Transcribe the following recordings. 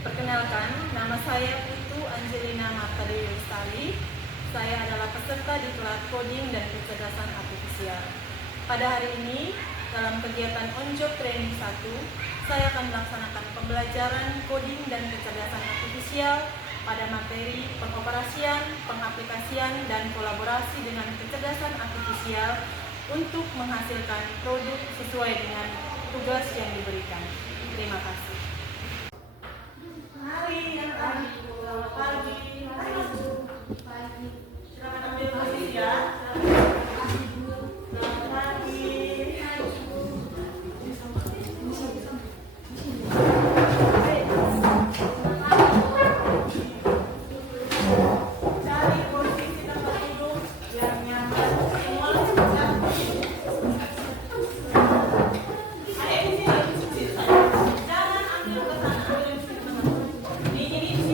Perkenalkan, nama saya Putu Angelina Marta Dewi Lestari. Saya adalah peserta diklat coding dan kecerdasan artifisial. Pada hari ini, dalam kegiatan On Job Training 1, saya akan melaksanakan pembelajaran coding dan kecerdasan artifisial pada materi pengoperasian, pengaplikasian, dan kolaborasi dengan kecerdasan artifisial untuk menghasilkan produk sesuai dengan tugas yang diberikan. Terima kasih. Hari yang tadi, selamat pagi. Mari masuk. Pagi. Silakan ambil posisi ya. Selamat pagi. Cari posisi tempat duduk yang nyaman. Semua siap. Ayo di sini. Jangan ambil ke sana, ambil di sini teman-teman. Di sini.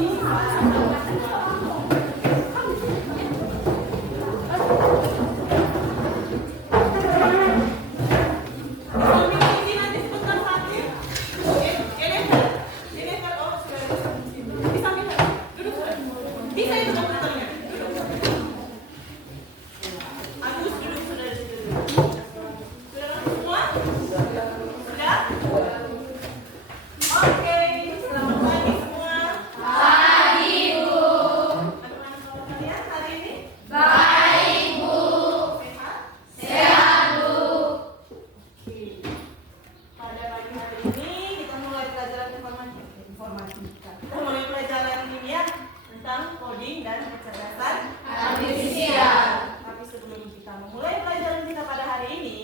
Kita mulai pelajaran ini ya tentang coding dan kecerdasan artifisial. Tapi sebelum kita memulai pelajaran kita pada hari ini,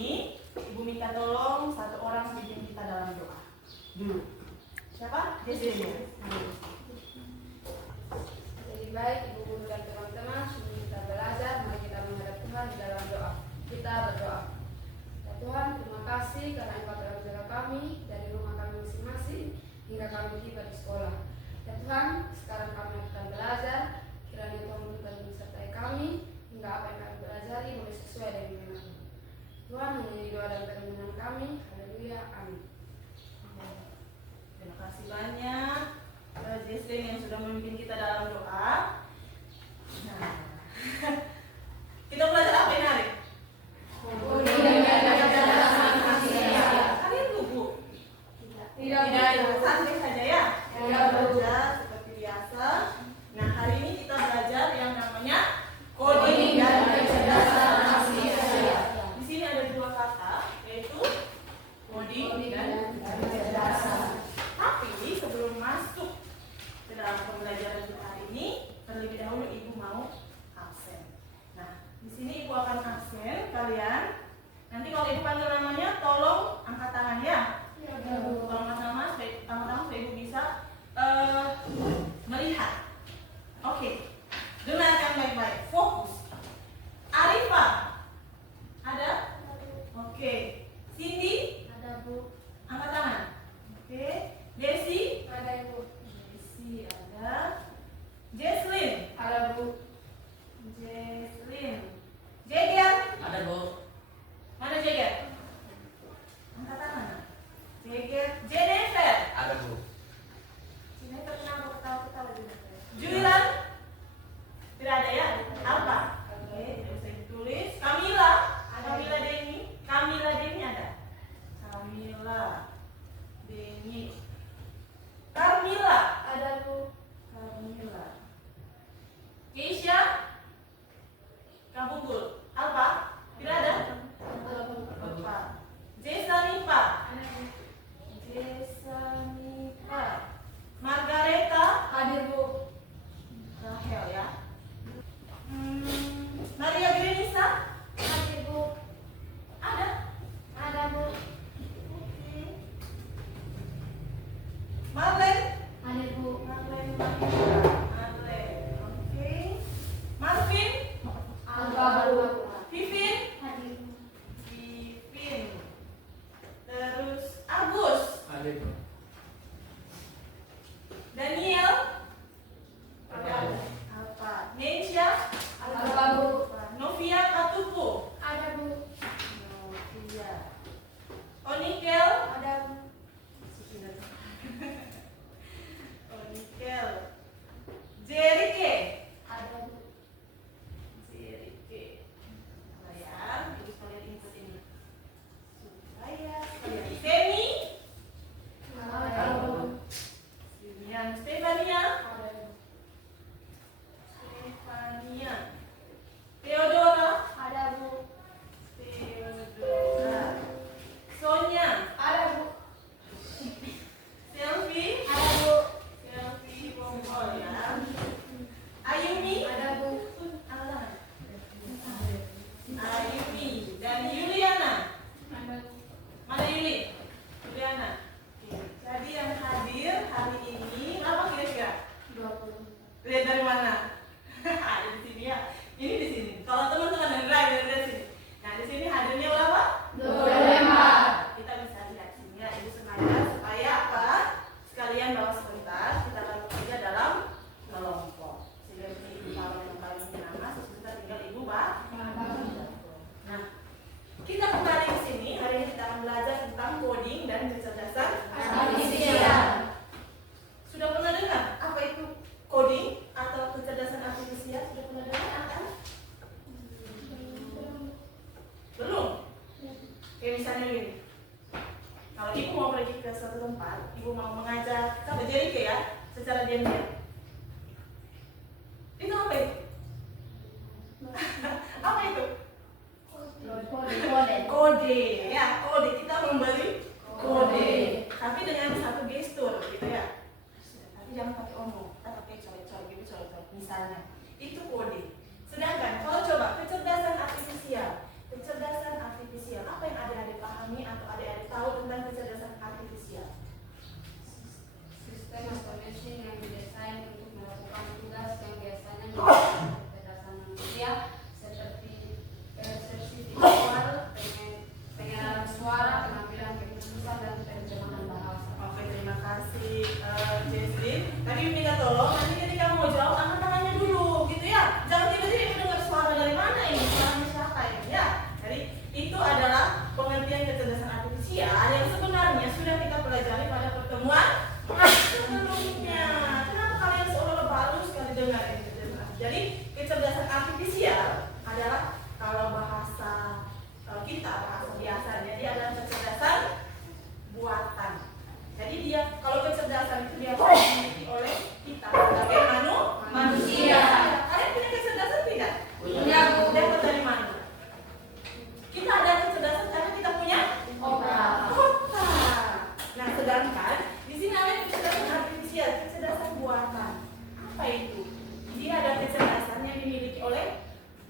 Ibu minta tolong satu orang pimpin kita dalam doa dulu. Siapa? Jesslyn. Jadi baik Ibu Guru dan teman-teman, sebelum kita belajar, mari kita menghadap Tuhan di dalam doa. Kita berdoa. Ya Tuhan, terima kasih karena Engkau telah menjaga kami dari rumah kami masing-masing hingga kami tiba di sekolah. Ya Tuhan, sekarang kami akan belajar. Kiranya Tuhan Tuhan menyertai kami hingga apa yang kami pelajari boleh sesuai dengan firman-Mu. Tuhan, menjadi doa dan permohonan kami. Haleluya. Amin. Terima kasih banyak Jesslyn yang sudah memimpin kita dalam doa. Nah, kita belajar apa ini hari? Kalian gugup? Tidak, santai saja ya. Kita belajar seperti biasa. Nah, hari ini kita belajar yang namanya coding dan kecerdasan artifisial. Di sini ada dua kata, yaitu coding dan kecerdasan. Tapi sebelum masuk ke dalam pembelajaran kita hari ini, terlebih dahulu Ibu mau absen. Nah, di sini Ibu akan absen kalian. Nanti kalau Ibu panggil namanya, tolong angkat tangan ya. Tolong angkat nama, pertama-tama supaya Ibu bisa melihat. Oke, dengarkan baik-baik, fokus. Arifa, ada? Oke. Cindy, Ada Bu. angkat tangan. Oke. Desi, Ada Ibu. Desi ada. Jesslyn, Ada Bu. Jesslyn. Jeger, Ada Bu. mana Jeger? Angkat tangan. Jeger, Jennifer. Ada Bu. Jennifer kenapa ketawa-ketawa Jennifer? Julian, tidak ada ya? Apa? Oke, tidak bisa ditulis. Kamila, Kamila Deni. Kamila Deni ada. Kamila Deni. Carmila, Ada Bu. Carmila. Keisha, Kabunggul. Alfa, tidak ada. Ada Bu. Alfa. Jesanipa, Ada Bu. Jesanipa. Margareta, Hadir Bu. Rahel ya. Maria Grenisa, Hadir Bu. ada. Ada Bu. Oke. Marlene, Hadir Bu. Marlene. Oke. Marvin, Angka Bu. Vivin, Hadir Bu. Vivin. Terus Agus, Ada Bu. Daniel, Ada. apa? Nesha, Angka Bu. Novia Katupu, Ada Bu. Novia. Onikel, Ada Bu. Onikel. Jerike ya, secara diam-diam. Itu apa itu? Apa itu? Kode ya, kode. Kita memberi kode, tapi dengan satu gestur gitu ya. Tapi jangan pakai omong, kita pakai coret-coret gitu, coret-coret misalnya. Itu kode. Sedangkan kalau coba kecerdasan artifisial, apa yang adik-adik pahami atau adik-adik tahu tentang kecerdasan artifisial? Sistem atau mesin yang didesain untuk melakukan tugas yang biasanya menggunakan kecerdasan manusia seperti persepsi visual, pengenalan suara, pengambilan keputusan dan terjemahan bahasa. Oke, terima kasih Jesslyn. Tapi minta tolong nanti ketika mau jawab angkat tangannya dulu, gitu ya. Jangan tiba-tiba mendengar suara dari mana ini, suaranya siapa ini ya. Jadi itu adalah pengertian kecerdasan artifisial yang sebenarnya sudah kita pelajari pada pertemuan sebelumnya. Kenapa kalian seolah-olah baru sekali dengar ini kecerdasan artifisial? Jadi kecerdasan artifisial adalah kalau bahasa kita bahasa biasanya dia adalah kecerdasan buatan. Jadi dia kalau kecerdasan itu dia dimiliki oleh kita sebagai manusia. Kalian punya kecerdasan tidak? Punya. Dapat dari mana? Kita ada kecerdasan karena kita punya otak. Nah, sedangkan di sini ada kecerdasan artifisial, kecerdasan buatan. Apa itu? Dia ada kecerdasan yang dimiliki oleh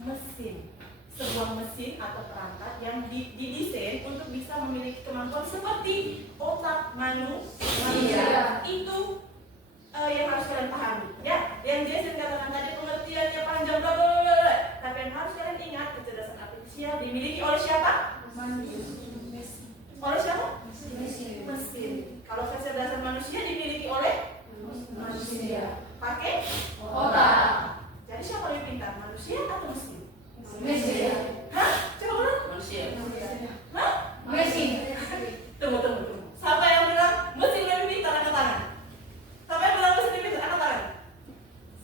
mesin. Sebuah mesin atau perangkat yang didesain untuk bisa memiliki kemampuan seperti otak manusia. Itu yang harus kalian pahami, ya. Yang Jason katakan tadi pengertiannya panjang bla bla bla bla. Tapi yang harus kalian ingat kecerdasan artifisial dimiliki oleh siapa? Mesin. Oleh siapa? Mesin. Kalau kecerdasan manusia dimiliki oleh Manusia. pakai Otak. Jadi siapa lebih pintar, manusia atau mesin? Mesin. Hah? Coba ulang. Manusia. Hah? Mesin. Tunggu. Siapa yang bilang mesin lebih pintar, angkat tangan. Siapa yang bilang mesin lebih pintar, angkat tangan.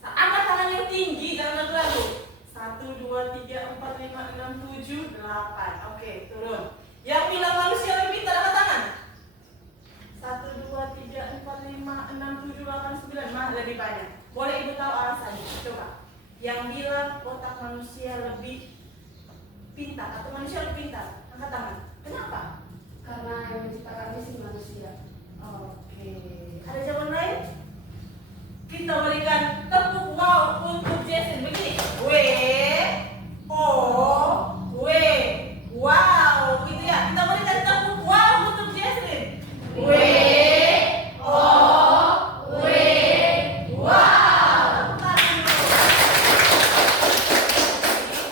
Angkat tangan yang tinggi, jangan ragu. 1, 2, 3, 4, 5, 6, 7, 8. Oke, turun. Yang bilang manusia lebih pintar, angkat tangan. 1, 2, 3, 4, 5, 6, 7, 8, 9. Mah lebih banyak. Boleh ibu tahu alasannya? Coba. Yang bilang otak manusia lebih pintar atau manusia lebih pintar, angkat tangan. Kenapa? Karena yang menciptakan mesin manusia. Oke. Ada jawaban lain? Kita berikan tepuk wow untuk Jason. Begini. Wow, gitu ya. Kita berikan tepuk wow untuk Jason. Wow.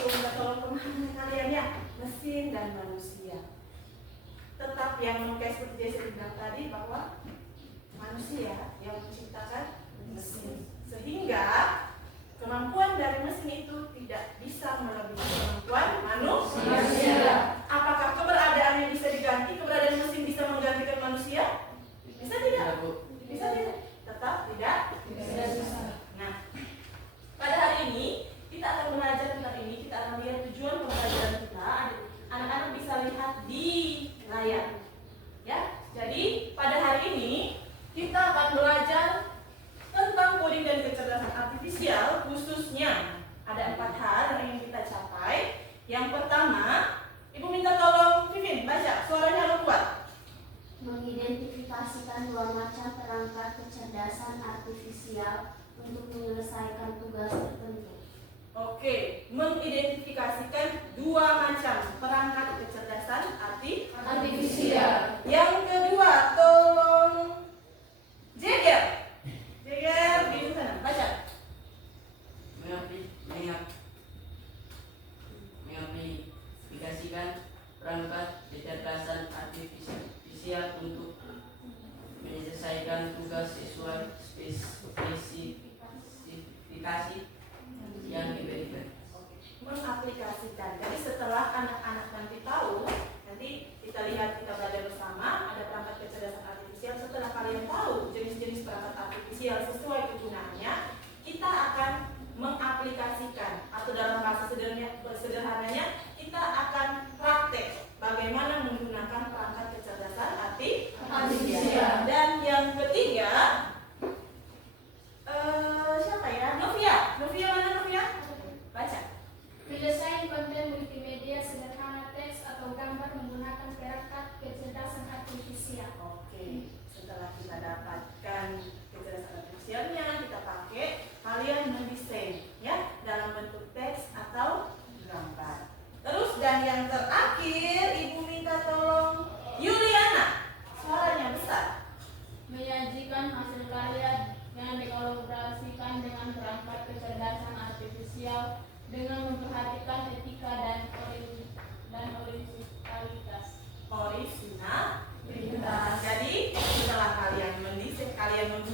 Minta tolong pemahaman kalian ya. Mesin dan manusia. Tetap yang mengkaji seperti Jason bilang tadi bahwa manusia yang menciptakan mesin, sehingga kemampuan dari mesin itu tidak bisa melebihi kemampuan manusia. Apakah keberadaannya bisa diganti? Keberadaan mesin bisa menggantikan manusia? Bisa tidak? Bisa tidak? Tetap tidak bisa. Nah, pada hari ini kita akan belajar tentang ini. Kita akan lihat tujuan pembelajaran kita. Anak-anak bisa lihat di layar. Ya, jadi pada hari ini kita akan belajar tentang coding dan kecerdasan artifisial, khususnya ada 4 hal yang ingin kita capai. Yang pertama, ibu minta tolong Vivin baca, suaranya harus kuat. Mengidentifikasikan 2 macam perangkat kecerdasan artifisial untuk menyelesaikan tugas tertentu. Oke, mengidentifikasikan 2 macam perangkat kecerdasan Artifisial. Yang kedua, tolong Jeger di sana, baca. Mengaplikasikan perangkat kecerdasan artifisial untuk menyelesaikan tugas sesuai spesifikasi yang diberikan. Mengaplikasikan. Jadi setelah anak-anak nanti tahu, nanti kita lihat, kita belajar bersama ada perangkat kecerdasan artifisial. Setelah kalian tahu jenis-jenis perangkat artifisial sesuai kegunaannya, kita akan mengaplikasikan, atau dalam bahasa sederhananya kita akan praktek bagaimana menggunakan perangkat kecerdasan artifisial. Dan yang ketiga,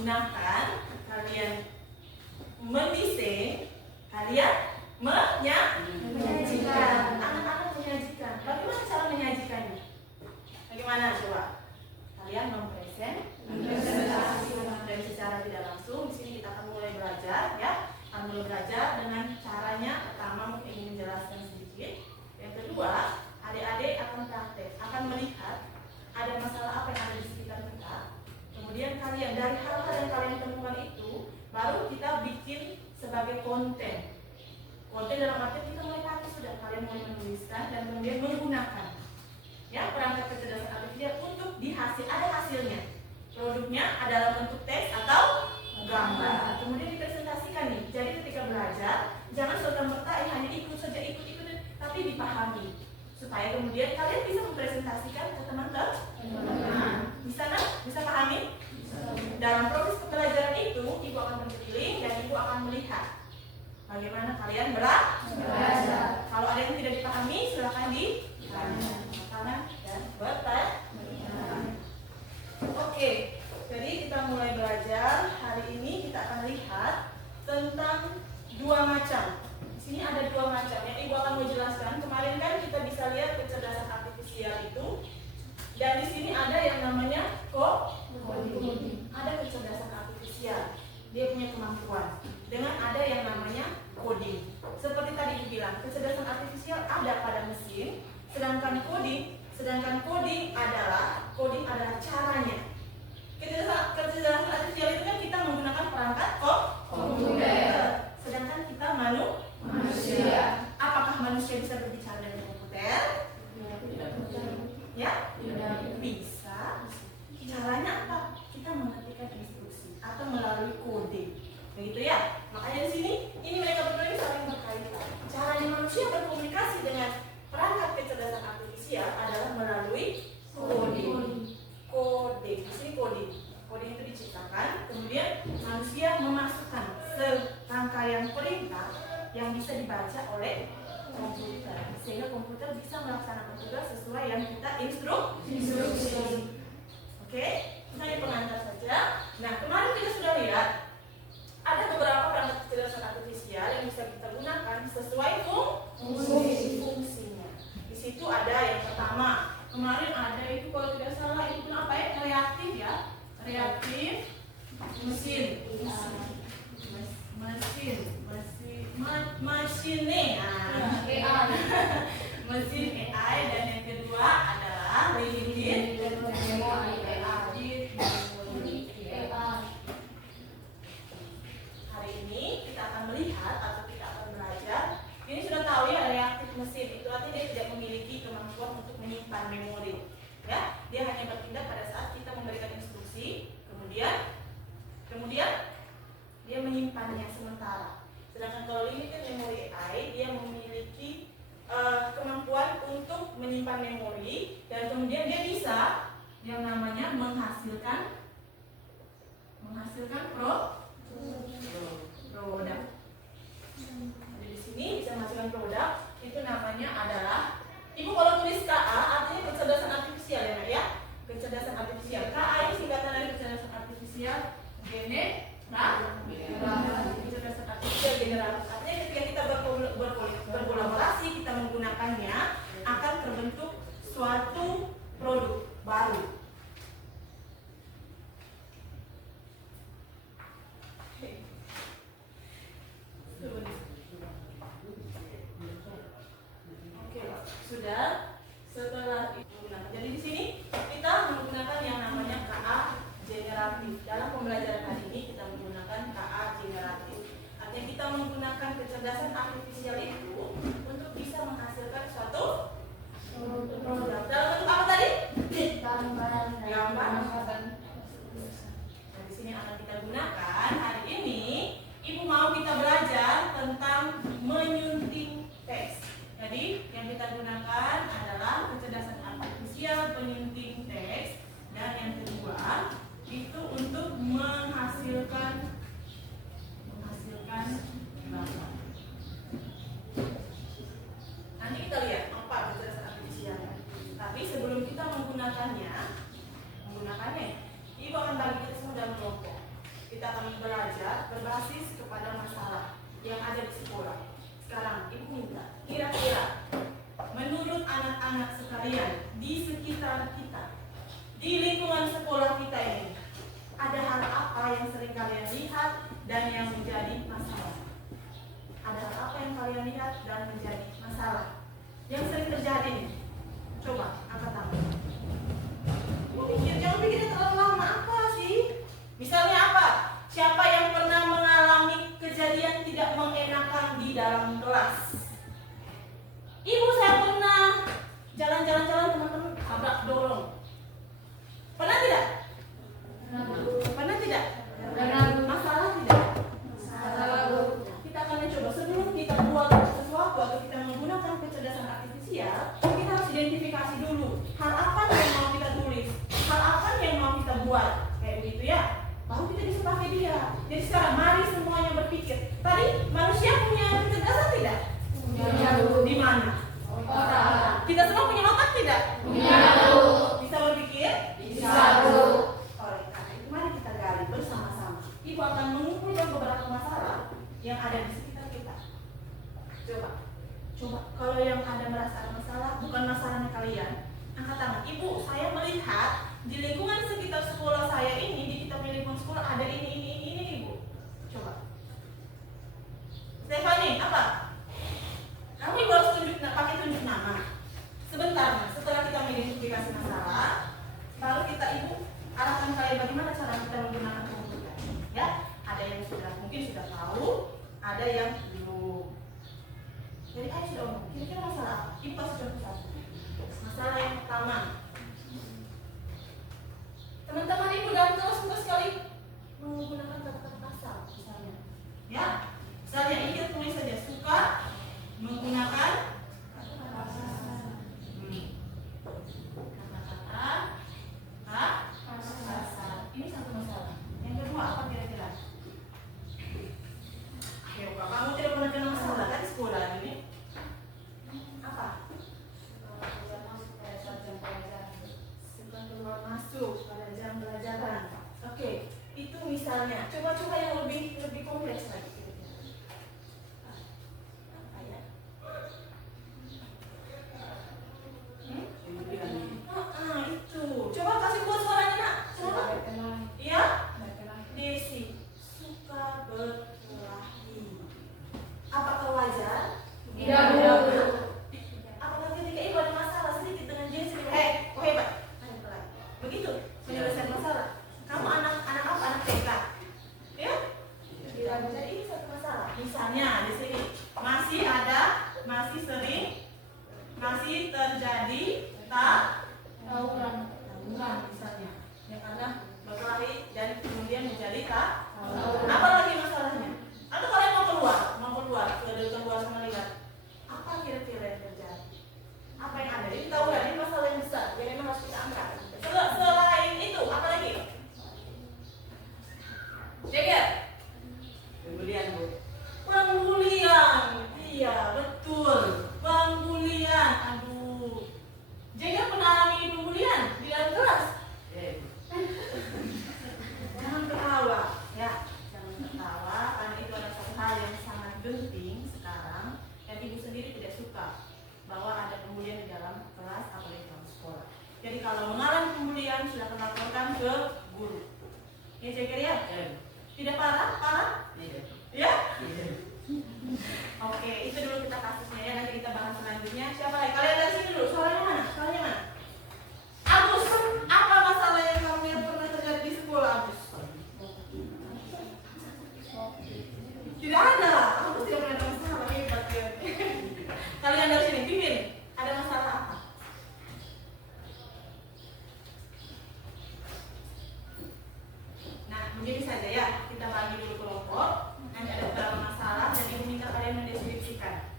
menggunakan, kalian mendesain, kalian menyajikan. Anak-anak menyajikan. Bagaimana cara menyajikannya? Bagaimana coba? Kalian mempresentasikan dan secara tidak langsung. Di sini kita akan mulai belajar, ya. Akan mulai belajar dengan caranya. Pertama mungkin ingin menjelaskan sedikit. Yang kedua, adik-adik akan praktek, akan melihat ada masalah apa yang ada di sekitar kita. Kemudian kalian dari hal-hal yang kalian temukan itu, baru kita bikin sebagai konten. Konten dalam arti kita mulai pakai sudah, kalian mulai menuliskan dan kemudian menggunakan, ya, perangkat kecerdasan artifisial untuk ada hasilnya. Produknya adalah bentuk teks atau gambar. Kemudian dipresentasikan nih. Jadi ketika belajar, jangan serta-merta hanya ikut saja, ikut, tapi dipahami. Supaya kemudian kalian bisa mempresentasikan ke teman-teman. Bisa kan? Bisa pahami? Dalam proses pembelajaran itu, ibu akan berkeliling dan ibu akan melihat bagaimana kalian belajar. Kalau ada yang tidak dipahami, silakan ditanya dan bertanya. Oke, jadi kita mulai belajar. Hari ini kita akan lihat tentang dua macam. Di sini ada dua macam yang ibu akan menjelaskan. Kemarin kan kita bisa lihat kecerdasan artifisial itu, dan di sini ada yang namanya coding. Ada kecerdasan artifisial, dia punya kemampuan. Dengan ada yang namanya coding. Seperti tadi ibu bilang, kecerdasan artifisial ada pada mesin, sedangkan coding adalah caranya. Kecerdasan artifisial itu kan kita menggunakan perangkat komputer, sedangkan kita manusia. Apakah manusia bisa berbicara dengan komputer? Ya? Bisa. Caranya apa? Kita mengetikkan instruksi atau melalui kode. Begitu ya? Makanya di sini ini mereka berdua ini saling berkaitan. Caranya manusia berkomunikasi dengan perangkat kecerdasan artifisial adalah melalui coding. Di sini coding. Coding itu diciptakan, kemudian manusia memasukkan serangkaian perintah yang bisa dibaca oleh komputer, sehingga komputer bisa melaksanakan tugas sesuai yang kita instruksi. Oke, itu hanya pengantar saja. Nah, kemarin kita sudah lihat ada beberapa perangkat kecerdasan artifisial yang bisa kita gunakan sesuai fungsinya. Di situ ada yang pertama, kemarin ada itu kalau tidak salah itu apa ya? Reaktif ya, reaktif mesin. Mesin AI, dan yang kedua adalah related memory. Hari ini kita akan melihat atau kita akan belajar. Ini sudah tahu ya, reaktif mesin itu artinya dia tidak memiliki kemampuan untuk menyimpan memori. Ya, dia hanya bertindak pada saat kita memberikan instruksi, kemudian dia menyimpannya sementara. Sedangkan kalau limited memory AI, dia memiliki kemampuan untuk menyimpan memori, dan kemudian dia bisa yang namanya menghasilkan produk. Jadi di sini bisa menghasilkan produk, itu namanya adalah, ibu kalau tulis KA artinya kecerdasan artifisial ya, Nak, ya. Kecerdasan artifisial. KA ini singkatan dari kecerdasan artifisial kecerdasan artifisial generatif. Artinya ketika kita berkolaborasi, kita menggunakannya, akan terbentuk suatu produk baru. Oke, sudah. Setelah itu, jadi di sini kita menggunakan yang namanya KA generatif. Dalam pembelajaran hari ini kita menggunakan KA generatif. Artinya kita menggunakan kecerdasan artifisial itu untuk bisa menghasilkan suatu produk. Dalam bentuk apa tadi? Gambar. Nah, di sini akan kita gunakan hari ini. Ibu mau kita belajar tentang menyunting teks. Jadi yang kita gunakan adalah kecerdasan artifisial penyunting teks, dan yang kedua itu untuk menghasilkan gambar. Nanti kita lihat apa kecerdasan artifisialnya. Tapi sebelum kita menggunakannya, ibu akan bagi kita semua dalam kelompok. kita akan belajar berbasis kepada masalah yang ada di sekolah. Sekarang Ibu minta, kira-kira menurut anak-anak sekalian di sekitar kita, di lingkungan sekolah kita ini, ada hal apa yang sering kalian lihat dan yang menjadi masalah? Ada hal apa yang kalian lihat dan menjadi masalah? Yang sering terjadi nih? Coba angkat tangan. Jangan pikirnya terlalu lama. Apa sih? Misalnya apa? Siapa yang pernah mengalami kejadian tidak mengenakan di dalam kelas? Ibu, saya pernah jalan-jalan teman-teman tabrak dorong. Pernah tidak? Pernah tidak? Masalah tidak? Kita akan mencoba sebelum kita buat sesuatu atau kita menggunakan kecerdasan artifisial, kita harus identifikasi dulu hal apa yang mau kita tulis, hal apa yang mau kita buat, kayak begitu ya. Baru kita bisa pakai dia. Jadi sekarang mari semuanya berpikir. Tadi manusia punya kecerdasan tidak? Di mana? Kita semua punya otak tidak? Bisa berpikir? Oleh karena itu mari kita gali bersama-sama. Ibu akan mengumpulkan beberapa masalah yang ada di sekitar kita. Coba kalau yang ada merasa ada masalah, bukan masalahnya kalian, angkat tangan. Ibu, saya melihat di lingkungan sekitar sekolah saya ini, di kita punya lingkungan sekolah ada ini, Ibu. Coba. Stephanie, apa? Kamu Ibu harus pakai tunjuk nama. Sebentar, setelah kita mengidentifikasi masalah, baru kita Ibu arahkan kalian bagaimana cara kita menggunakan komputer. Ya, ada yang mungkin sudah tahu, ada yang belum. Jadi ayo sudah umum. Kira-kira masalah apa? Ibu kasih contoh satu. Masalah yang pertama, teman-teman Ibu dan kelas suka sekali menggunakan kata-kata kasar, misalnya. Ya, misalnya ini kita tulis saja suka menggunakan kata-kata kasar. Ini satu masalah. Yang kedua apa kira-kira? Ya, kamu tidak pernah kena masalah kan di sekolah ini? Apa? Suka keluar masuk pada jam pelajaran. Oke, itu misalnya. Coba yang lebih kompleks lagi. Apa ya? Itu. Coba kasih buat suaranya, Nak. Coba. Iya? Desi suka berkelahi. Apakah wajar? Apakah ketika Ibu ada masalah sedikit dengan Desi? Hebat. Ada berkelahi. Begitu menyelesaikan masalah. Kamu anak apa? Anak TK. Ya? Tidak bisa. Ini satu masalah. Misalnya di sini masih terjadi tawuran misalnya, yang anak berkelahi dan kemudian menjadi tawuran. Apa lagi masalahnya? Atau kalian mau keluar sama lihat apa kira-kira yang terjadi? Apa yang ada? Ini tawuran, ini masalah yang besar yang memang harus kita angkat. Selain itu, apa lagi? Jagat? Pembulian. Iya, betul. Pembulian. Aduh. Jagat pernah alami pembulian di dalam kelas? Jangan ketawa, ya. Jangan ketawa, karena itu adalah satu hal yang sangat penting sekarang yang Ibu sendiri tidak suka bahwa ada pembulian di dalam kelas atau di dalam sekolah. Jadi kalau mengalami pembulian silakan laporkan ke guru. Ya, Jagat ya? Tidak parah? Ya? Oke, itu dulu kita kasusnya ya. Nanti kita bahas selanjutnya. Siapa lagi? Kalian dari sini dulu. Suaranya mana? Agus, apa masalah yang pernah terjadi di sekolah, Agus? Tidak ada. Agus tidak pernah ada masalah. Hebat ya. Kalian dari sini, Pimpin, ada masalah apa? Nah, begini saja ya. Kita bagi dulu kelompok. Nanti ada beberapa masalah dan Ibu minta kalian mendeskripsikan.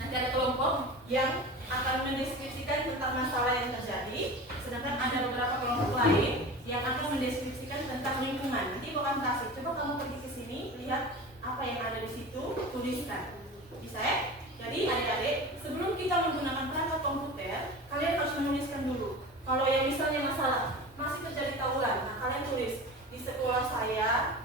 Nanti ada kelompok yang akan mendeskripsikan tentang masalah yang terjadi, sedangkan ada beberapa kelompok lain yang akan mendeskripsikan tentang lingkungan. Nanti Ibu akan kasih. Coba kamu pergi ke sini, lihat apa yang ada di situ, tuliskan. Bisa ya? Jadi adik-adik, sebelum kita menggunakan perangkat komputer, kalian harus menuliskan dulu. Kalau yang misalnya masalah masih terjadi tawuran, nah kalian tulis di sekolah saya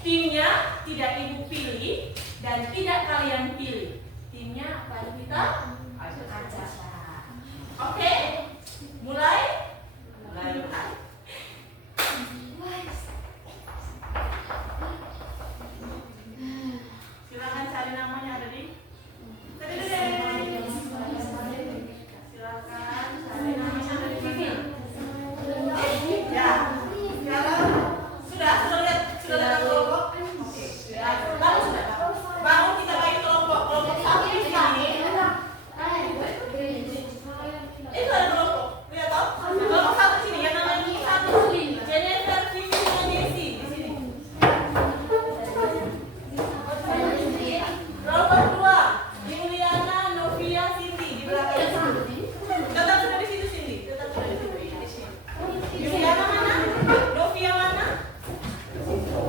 Timnya tidak ibu pilih dan tidak kalian pilih. Timnya apa kita? Oke, mulai. Silakan cari namanya ada di. Silakan cari namanya ada di sini. Ya, kalau sudah lihat kelompok. Oke, kalau sudah baru kita bagi kelompok satu di sini. Itu ada kelompok, lihat toh? Kelompok satu sini yang namanya satu Jennifer, Vivi, sama Jessie di sini. Kelompok dua Juliana, Novia, Cindy di belakang. Tetap sudah di situ Cindy, tetap sudah di situ. Di sini. Juliana mana? Novia mana?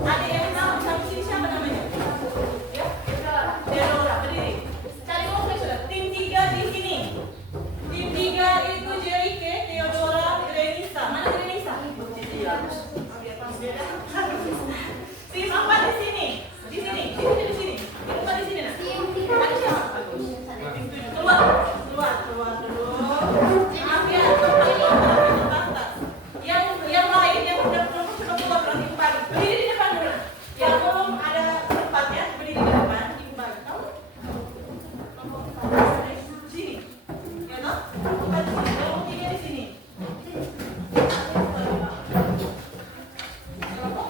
Ada yang tahu sampai sini siapa namanya? Ya, Deora, berdiri. Cari kelompok sudah. Tim 3 di sini. Tim 3 itu Jerike, Theodora, Grenisa. Mana Grenisa? Tim 4 di sini. Di sini. Di sini. Tim 4 di sini. Nah. Ada siapa? Tim 7. Keluar dulu. Maaf ya, terbatas. Yang lain yang udah kelompok sudah keluar berarti kembali. Berdiri di depan dulu. Yang belum ada tempatnya berdiri di depan, kembali. Tahu? Kelompok 4 di sini. Ya toh? Kelompok 4 di sini. Kelompok 3 di sini. Kelompok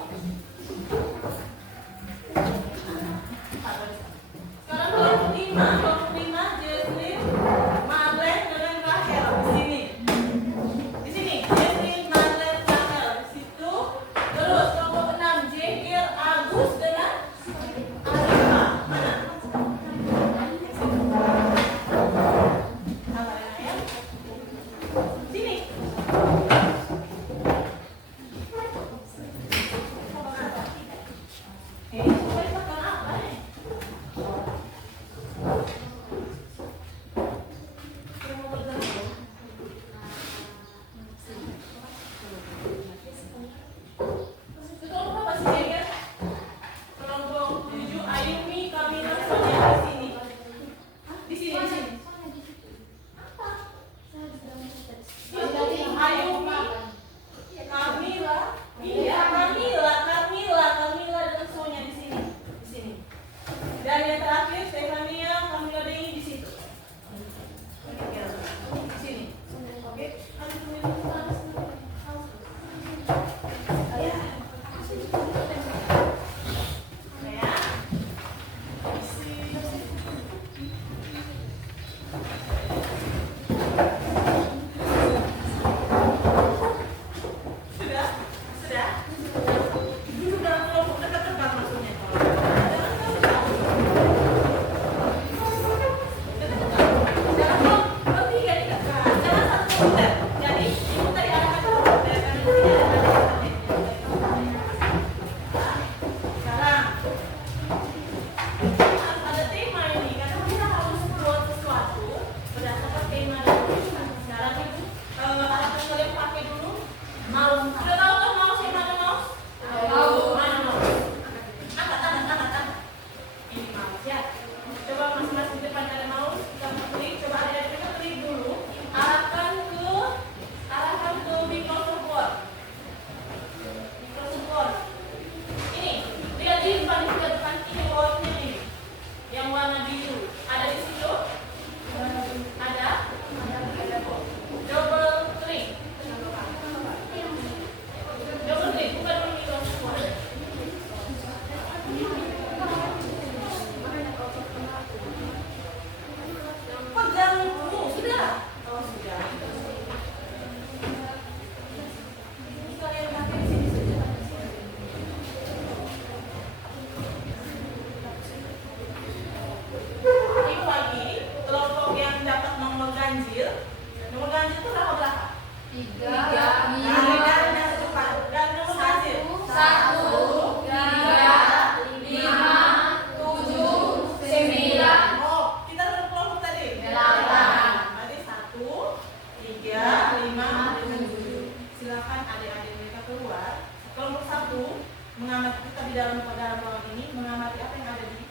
mengamati kita di dalam ruangan ini, mengamati apa yang ada di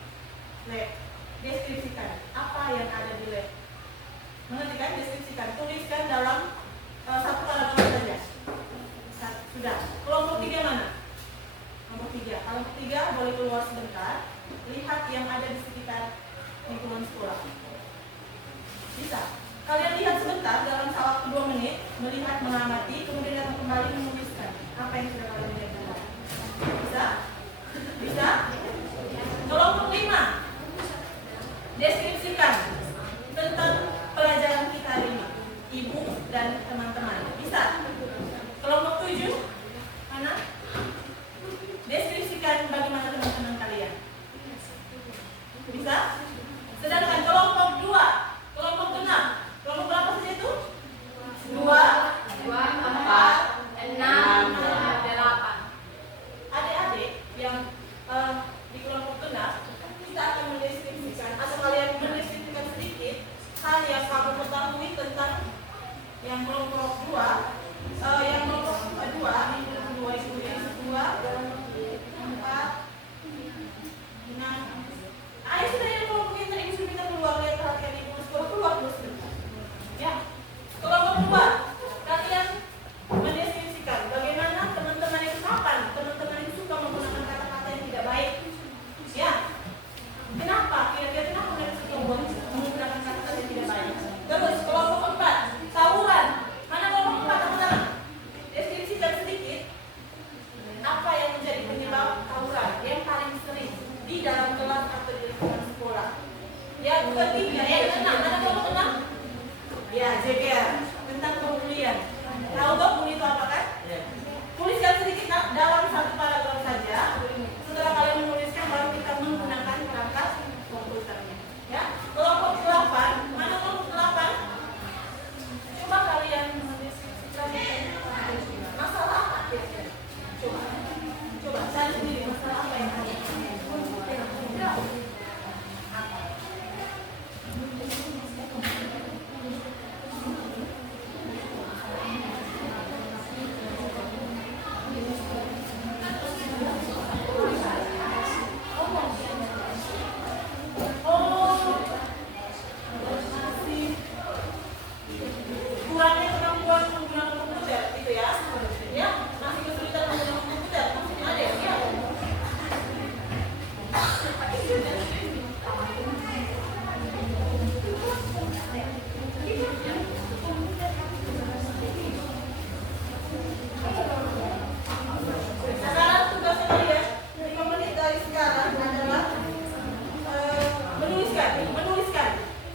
lab. Deskripsikan apa yang ada di lab. Mengerti kan? Deskripsikan. Tuliskan dalam satu paragraf saja. Sudah. Kelompok 3 mana? Kelompok 3. Kelompok 3 boleh keluar sebentar. Lihat yang ada di sekitar lingkungan sekolah. Bisa. Kalian lihat sebentar dalam waktu 2 menit, melihat, mengamati, kemudian datang kembali menuliskan apa yang sudah kalian lihat. Bisa? Bisa? Kelompok 5. Deskripsikan tentang pelajaran kita hari ini, ibu dan teman-teman. Bisa? Kelompok 7. Mana? Deskripsikan bagaimana teman-teman kalian. Bisa? Sedangkan kelompok 2, kelompok 6. Kelompok berapa saja itu? 2, 4, 6, 8. Adik-adik yang di kelompok 6, kita akan mendeskripsikan atau kalian mendeskripsikan sedikit hal yang kamu ketahui tentang yang kelompok 2, yang kelompok 2 itu 2, 4, 6. Ayo sudah yang kelompok yang tadi sudah kita keluar, lihat perhatian ibu sekolah, keluar dulu sebentar. Ya, kelompok 2, kalian mendeskripsikan bagaimana teman-teman itu, kapan teman-teman itu suka menggunakan kata-kata yang tidak baik. Ya, kenapa? Kira-kira kenapa mereka suka menggunakan kata-kata yang tidak baik? Terus kelompok 4, tawuran. Mana kelompok 4 teman-teman? Deskripsikan sedikit apa yang menjadi penyebab tawuran yang paling sering di dalam kelas atau di lingkungan sekolah. Yang ketiga, yang keenam, mana kelompok 6? Ya, jeger, tentang pembulian. Tahu dong bully itu apa kan? Tuliskan sedikit dalam satu paragraf saja. Setelah kalian menuliskan, baru kita menggunakan perangkat komputernya. Ya, kelompok 8, mana kelompok 8? Coba kalian mendeskripsikan masalah apa kira-kira? Coba cari sendiri masalah apa yang ada. Kurangnya kemampuan menggunakan komputer, gitu ya? Ya, masih kesulitan menggunakan komputer, maksudnya ada ya? Ya. Sekarang tugas kalian 5 menit dari sekarang adalah menuliskan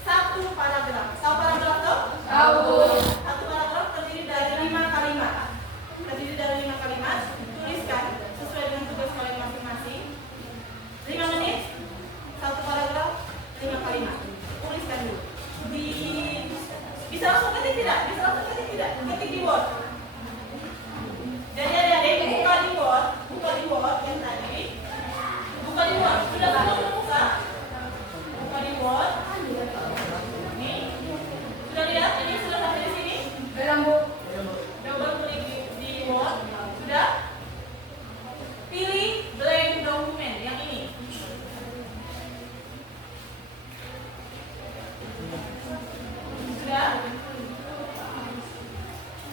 satu paragraf. Tahu paragraf tuh? Tahu. Satu paragraf terdiri dari 5 kalimat. Tuliskan sesuai dengan tugas kalian masing-masing. 5 menit, satu paragraf, 5 kalimat. Tuliskan dulu. Bisa langsung ketik tidak? Ketik di Word. Jadi adik-adik buka di Word yang tadi. Buka di Word. Sudah belum buka? Buka di Word. Nih. Sudah lihat? Ini sudah sampai di sini? Belum, Bu. Coba klik di Word. Sudah? Pilih blank document yang ini. Sudah?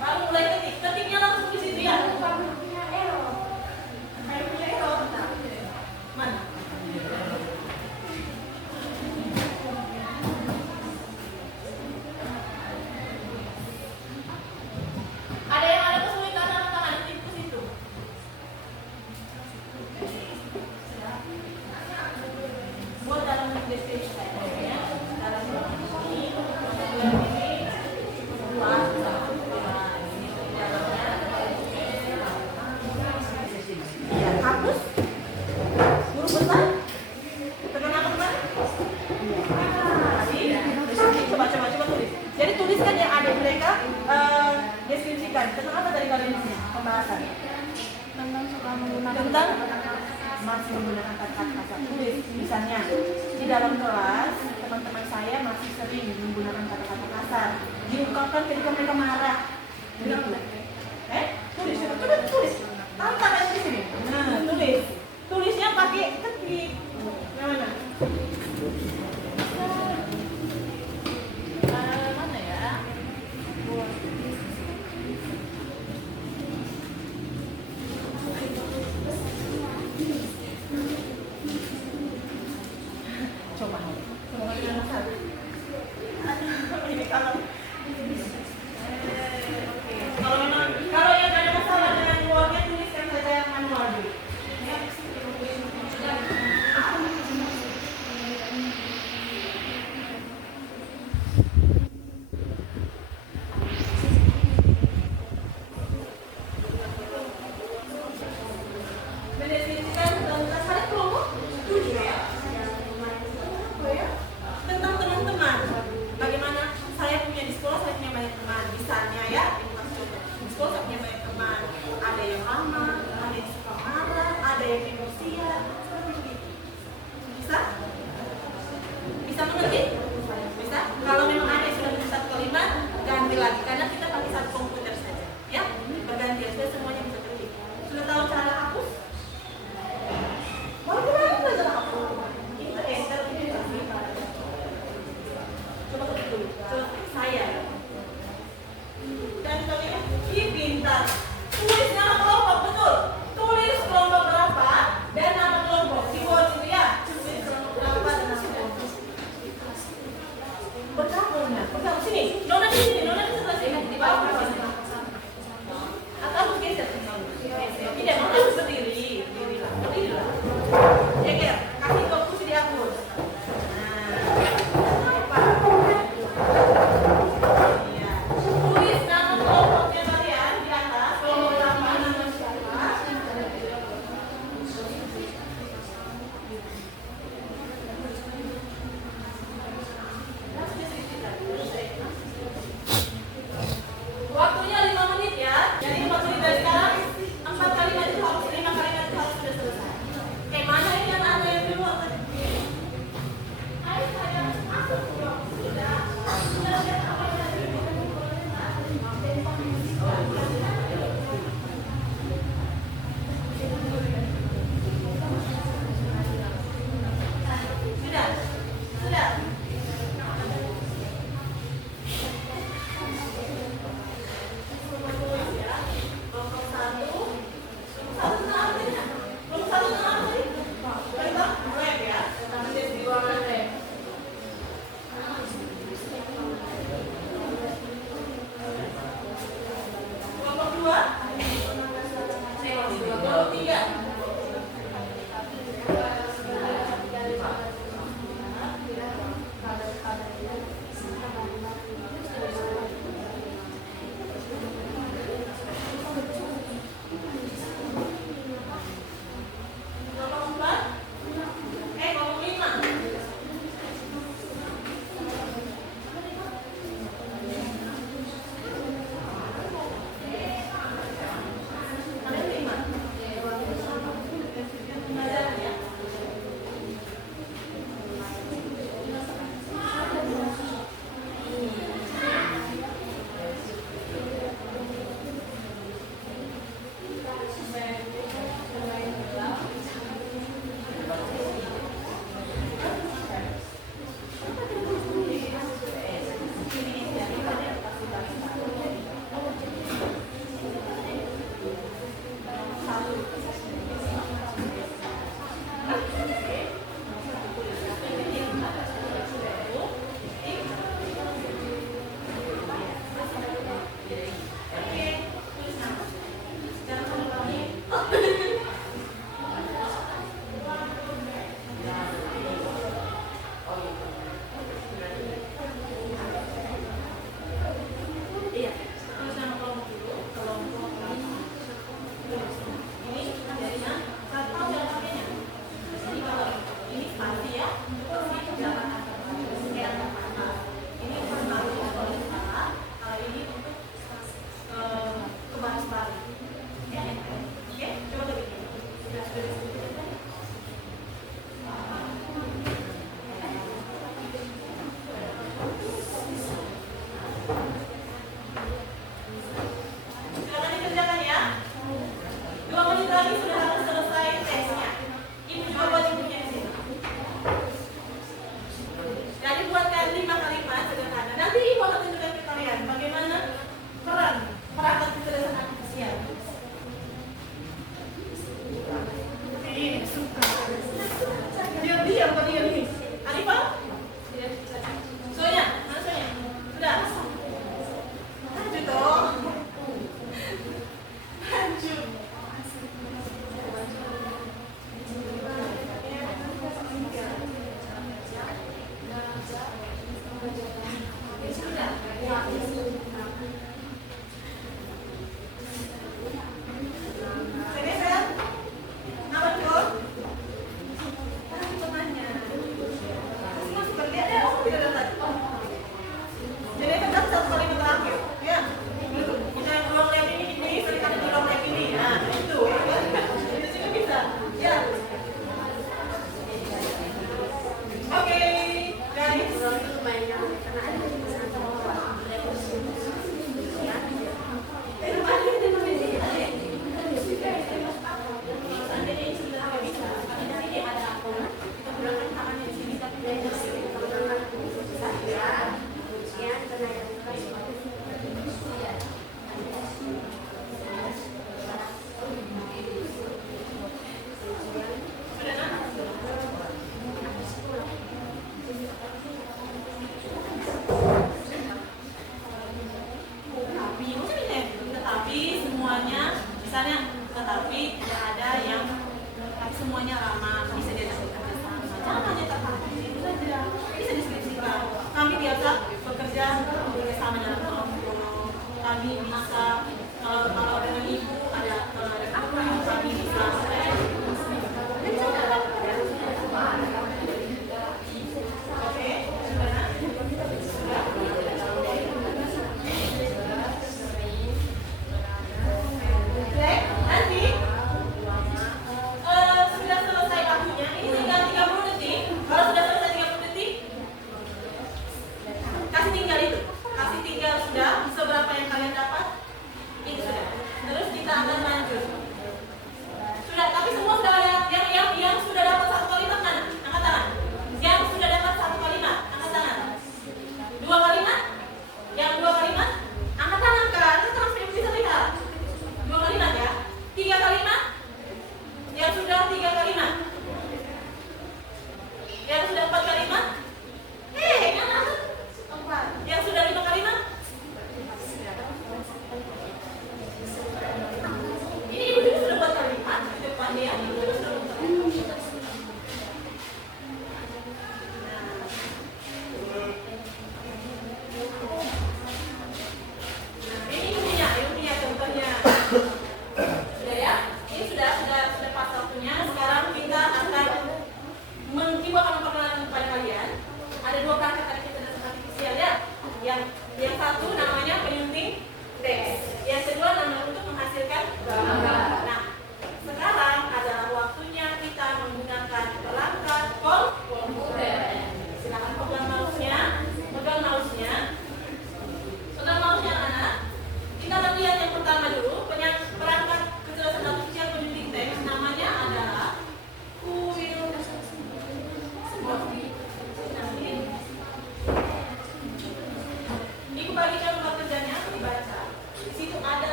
Baru mulai ketik. Ketiknya langsung di situ ya. Kayak punya error. Mana? Ada yang ada kesulitan sama tangan tikus itu? Buat dalam deskripsi ya. Dalam ini, luas, ini dalamnya. Ya, hapus. Huruf besar. Tekan apa kemarin? Coba tulis. Jadi tuliskan yang ada mereka deskripsikan. Tentang apa tadi kalian pembahasan? Tentang masih menggunakan kata-kata. Tulis misalnya di dalam kelas teman-teman saya masih sering menggunakan kata-kata kasar. Diungkapkan ketika mereka marah. Tulis. Coba tulis. Tantangan di sini. Nah, tulis. Mendeskripsikan tentang saya kelompok 7 ya. Apa ya? Tentang teman-teman. Bagaimana saya punya di sekolah, saya punya banyak teman. Misalnya ya, di sekolah saya punya banyak teman. Ada yang lama, ada yang suka marah, ada yang emosian, seperti begitu. Bisa? Bisa mengerti? Bisa? Kalau memang ada yang sudah menulis satu kalimat, ganti lagi karena kita pakai satu komputer saja. Ya, bergantian supaya semuanya bisa ketik. Sudah tahu cara hapus?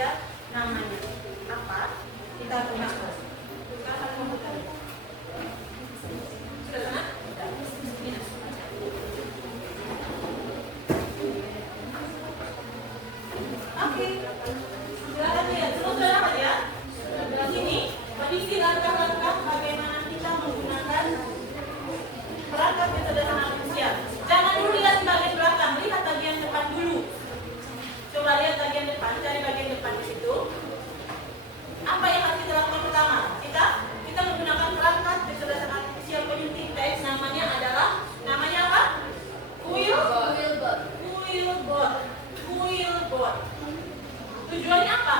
artifisial namanya apa? Kita gunakan. Gunakan komputer. Sudah sana? Minus. Oke. Silakan lihat. Semua sudah dapat ya? Di sini berisi langkah-langkah bagaimana kita menggunakan perangkat kecerdasan artifisial. Jangan dulu lihat di bagian belakang, lihat bagian depan dulu. Coba lihat bagian depan, cari bagian depan di situ. Apa yang harus kita lakukan pertama? Kita menggunakan perangkat kecerdasan artifisial penyunting teks, namanya apa? Quillbot. Tujuannya apa?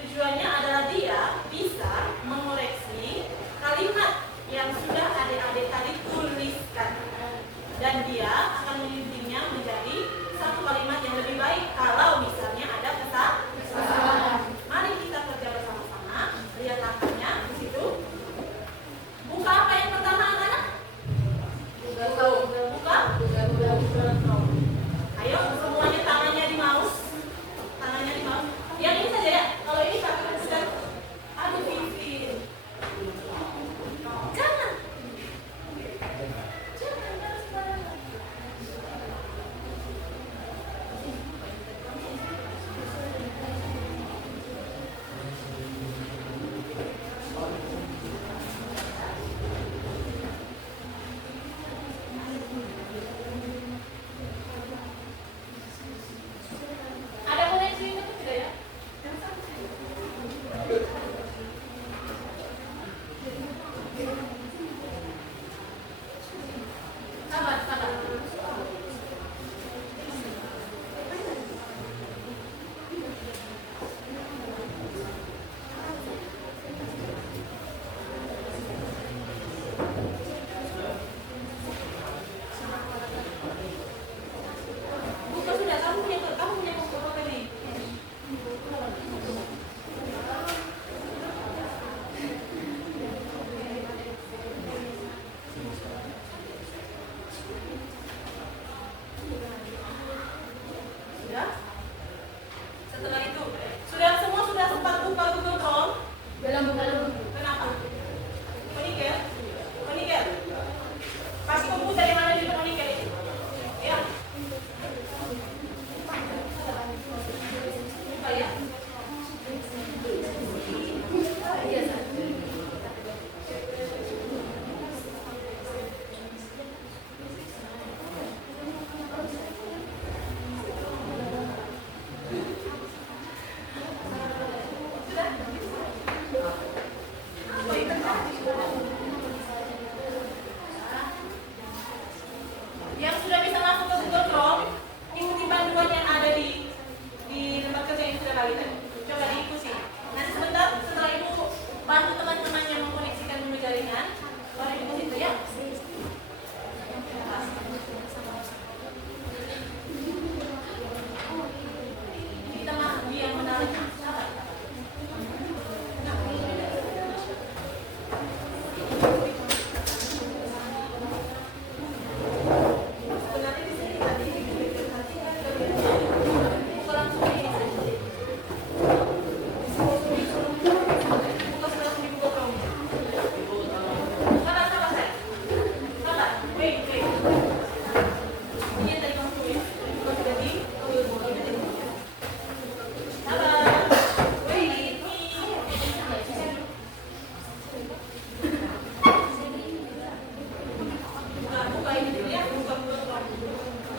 Tujuannya adalah dia bisa mengoreksi kalimat yang sudah adik-adik tadi tuliskan, dan dia akan menyuntingnya menjadi satu kalimat yang lebih baik kalau misalnya ada kesalahan. Mari kita kerja bersama-sama. Lihat langkahnya di situ. Buka apa yang pertama, anak-anak? Buka. Ayo semuanya tangannya di mouse. Yang ini saja ya. Kalau ini pakai komputer. Aduh, Vivi. Jangan sembarangan. Ada koneksi itu tidak ya? Sabar. Buka sudah, kamu punya komputer tadi. Sudah? Setelah itu, semua sudah sempat buka Google Chrome? Belum. Kenapa? Penikel. Kasih komputer yang mana juga penikel itu? Ya. Buka ya. Apa itu? Yang sudah bisa masuk ke Google Chrome, ikuti panduan yang ada di tempat kerja yang sudah bagi tadi. Coba diikuti. Nanti sebentar setelah ibu bantu teman-teman yang mengkoneksikan dulu jaringan, baru ibu situ ya. Kita masuk dia menarik. Sabar. Sebenarnya di sini tadi buka langsung ini saja. Buka langsung di Google Chrome. Sabar, saya. Sabar. Wait. Ini yang tadi kamu tulis. Bukan sudah di sabar. Wait. Buka ini dulu ya, buka Google Chrome.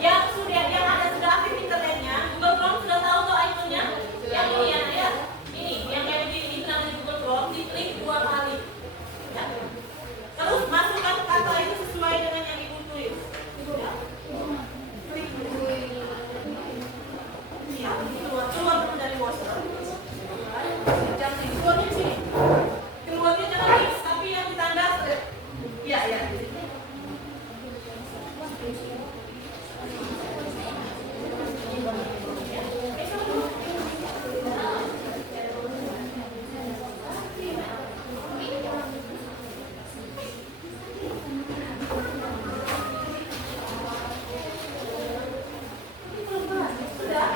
Yang ada sudah aktif internetnya, Google Chrome sudah tahu tuh ikonnya. Yang ini ya. Ini yang kayak begini, itu namanya Google Chrome, diklik 2 kali. Ya. Terus masukkan kata itu sesuai dengan yang ibu tulis. Ya. Klik. Ya, keluar dulu dari browser. Jangan keluarnya di sini. Keluarnya jangan fix, tapi yang ditanda. Ya. Sudah?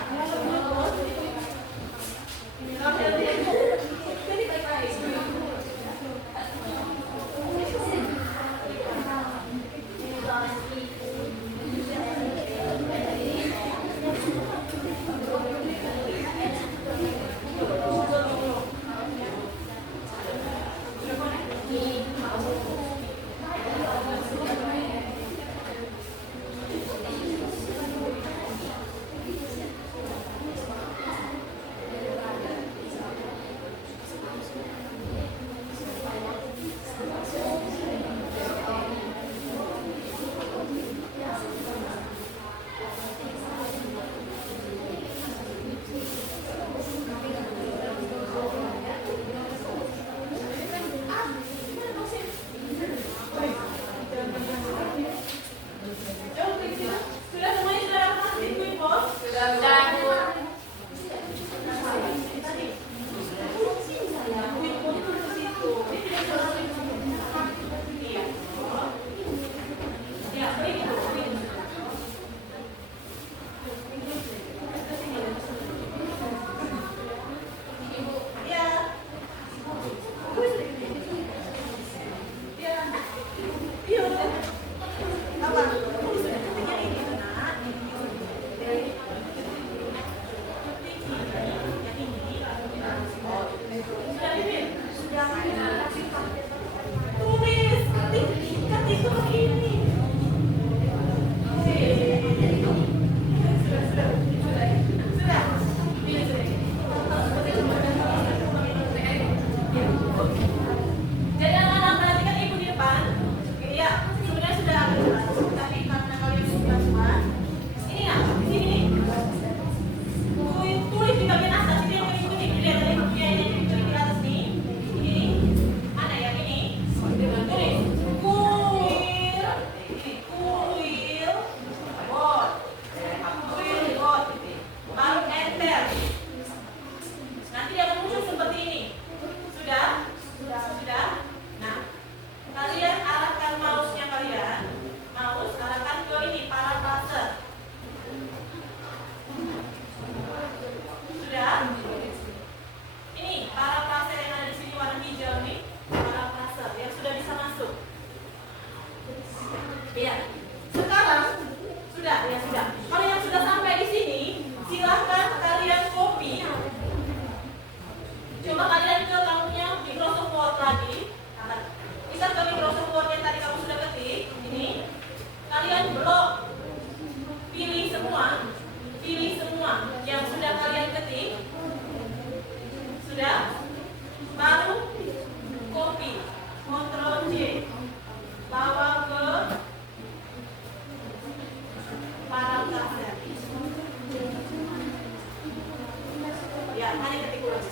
Sudah? Baru copy, Ctrl C, bawa ke paragrafnya. Ya, hanya ketik ulang.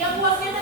Yang buatnya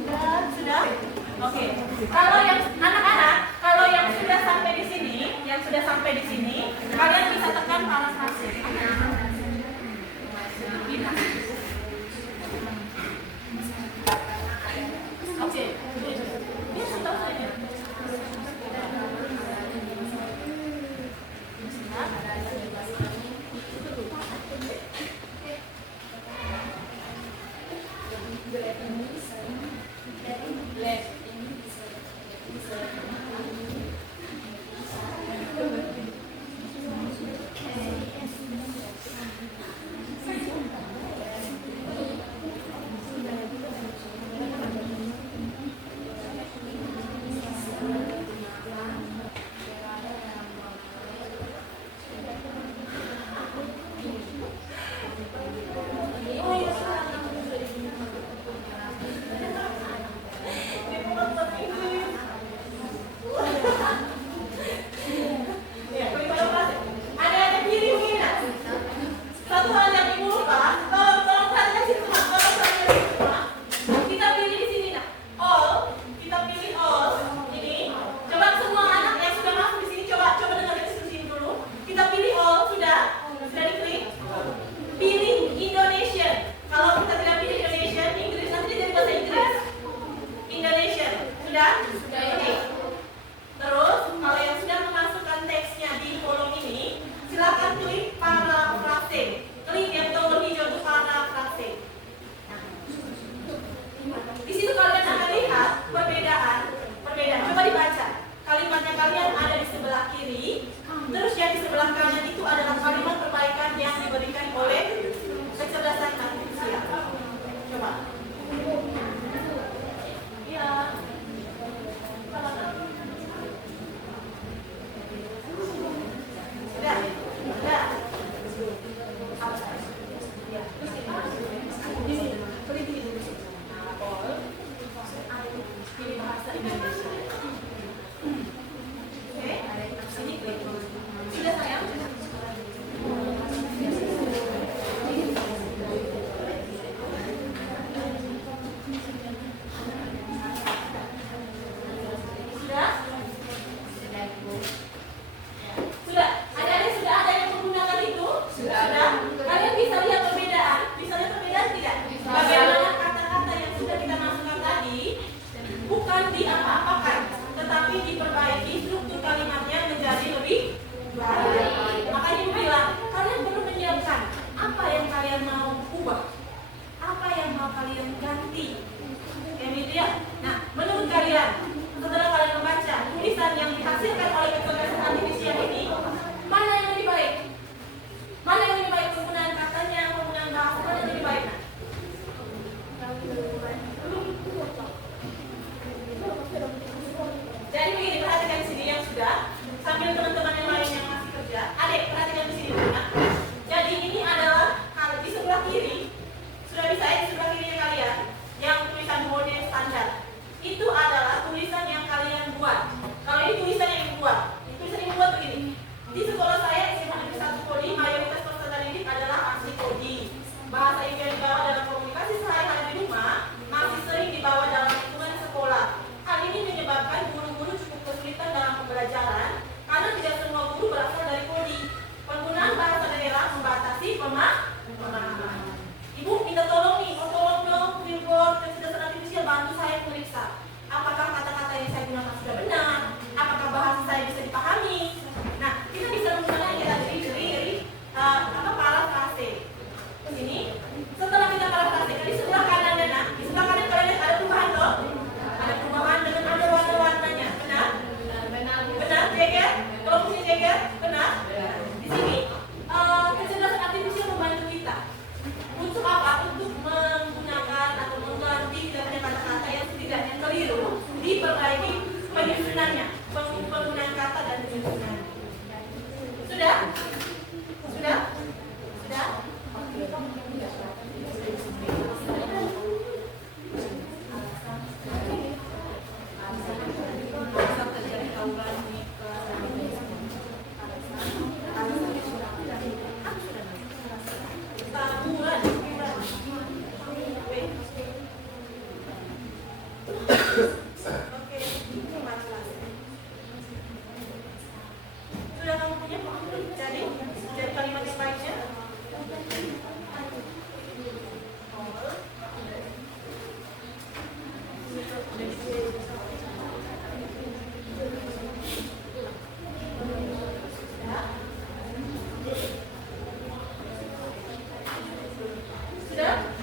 Sudah? Oke. Kalau yang anak-anak, kalau yang sudah sampai di sini, kalian bisa tekan parafrase. Oke. Dia sudah saja. diperbaiki penyusunannya, penggunaan kata dan Oke, ini masalah. Sudah kamu punya? Jadi kalimat yang baiknya. Sudah?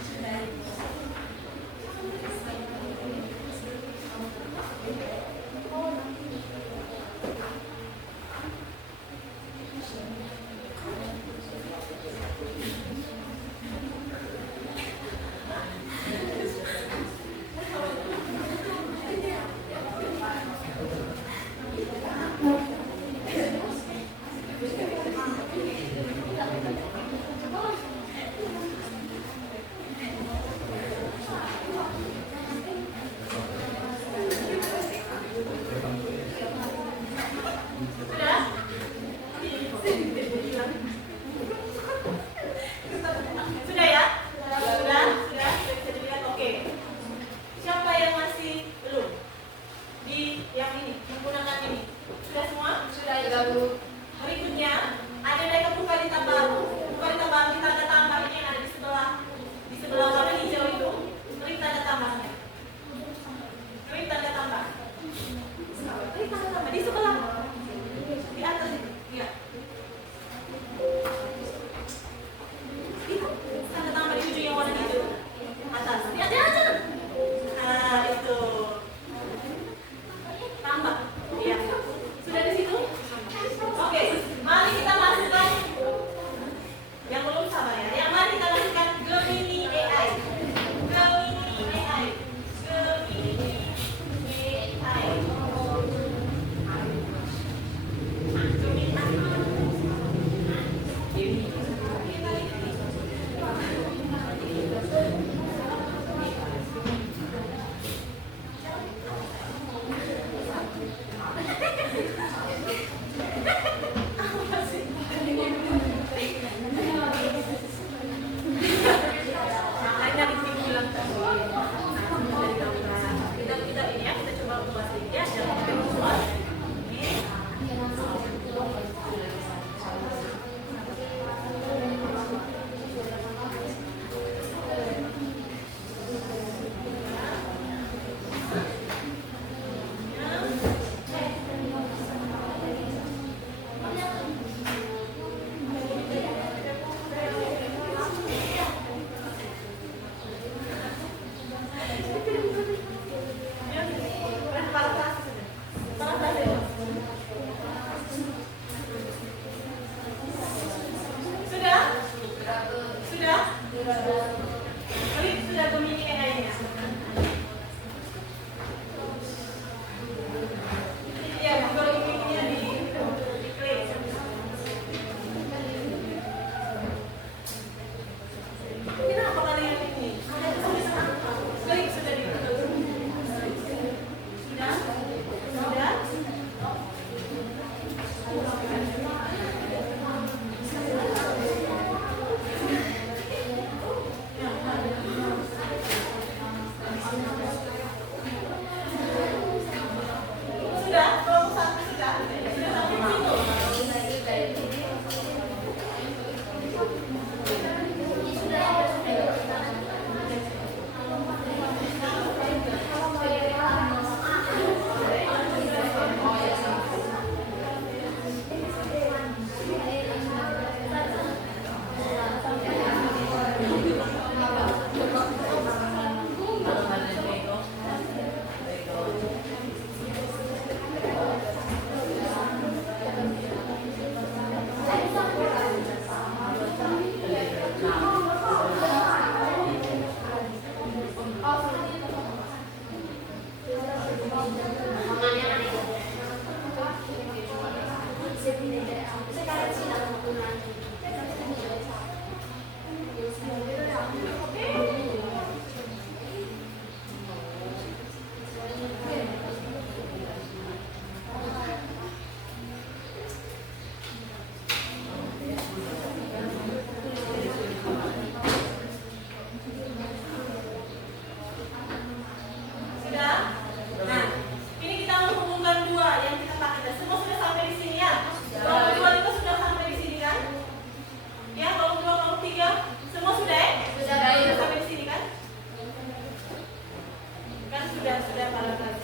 sudah pada tadi.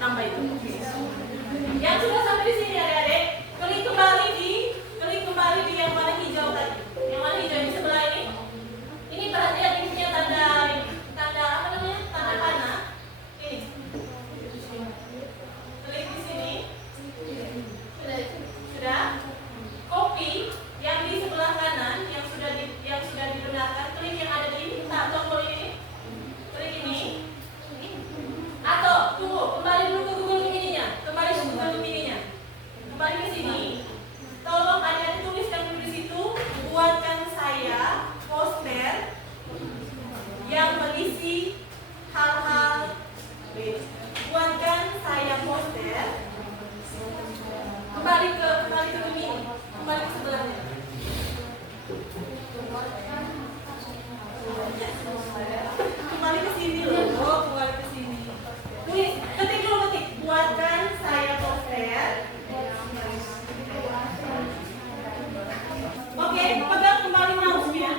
Tambah itu. Yang sudah sampai di sini adik-adik, klik kembali di yang warna hijau tadi. Yang warna hijau di sebelah ini. Ini perhatian ini punya tanda apa namanya? Tanda panah. Ini. Klik di sini. Sudah. Kopi yang di sebelah kanan yang sudah dibenarkan, klik yang ada di tombol ini. Klik ini. Atau tunggu, kembali dulu ke Google Mini-nya. Kembali ke sini. Tolong adik-adik tuliskan dulu di situ, buatkan saya poster yang berisi hal-hal. Buatkan saya poster. Kembali ke Mini. Kembali ke sebelahnya. Kembali ke sini loh. Kembali ke sini. Ketik dulu. Buatkan saya poster. Oke, pegang kembali mouse-nya.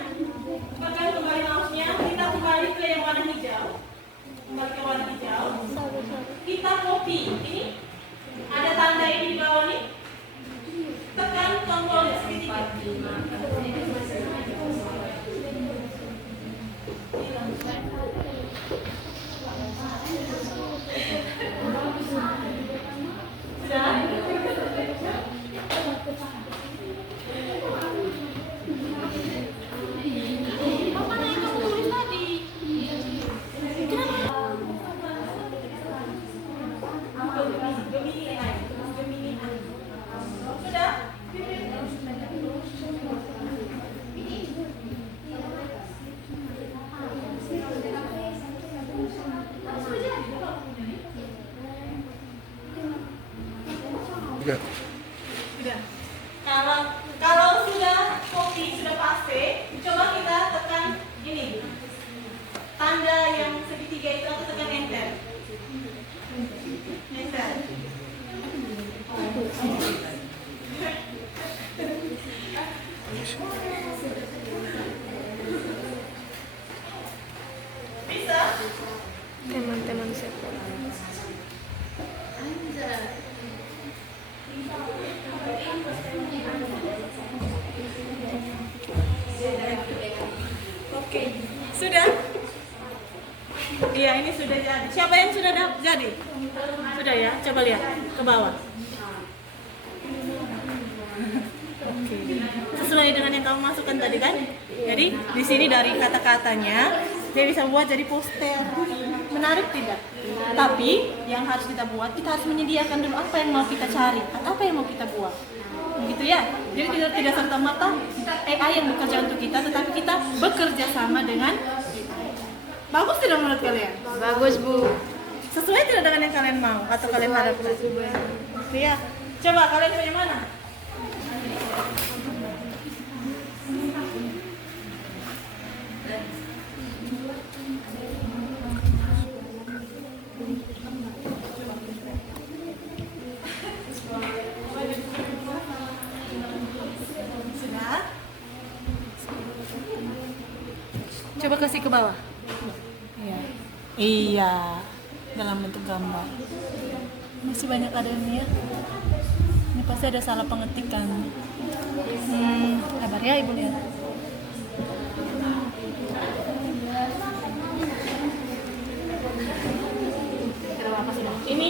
Kita kembali ke yang warna hijau. Kita copy. Ini ada tanda ini di bawah nih. Tekan tombol segitiga. Sudah. Kalau sudah copy, sudah paste, coba kita tekan ini. Tanda yang segitiga itu atau tekan enter. Bisa? Teman-teman sekolah. Oke, sudah? Iya, ini sudah jadi. Siapa yang sudah jadi? Sudah ya? Coba lihat ke bawah. Oke. Sesuai dengan yang kamu masukkan tadi kan? Jadi di sini dari kata-katanya dia bisa buat jadi poster. Menarik tidak? Tapi yang harus kita buat, kita harus menyediakan dulu apa yang mau kita cari atau apa yang mau kita buat. Gitu ya. Jadi tidak serta-merta AI yang bekerja untuk kita, tetapi kita bekerja sama dengan. Bagus tidak menurut kalian? Bagus, Bu. Sesuai tidak dengan yang kalian mau atau kalian harapkan? Iya. Coba kalian punya mana? Sudah? Coba kasih ke bawah. Iya, dalam bentuk gambar. Masih banyak ada ini ya. Ini pasti ada salah pengetikan. Kabar ya Ibu lihat. Ini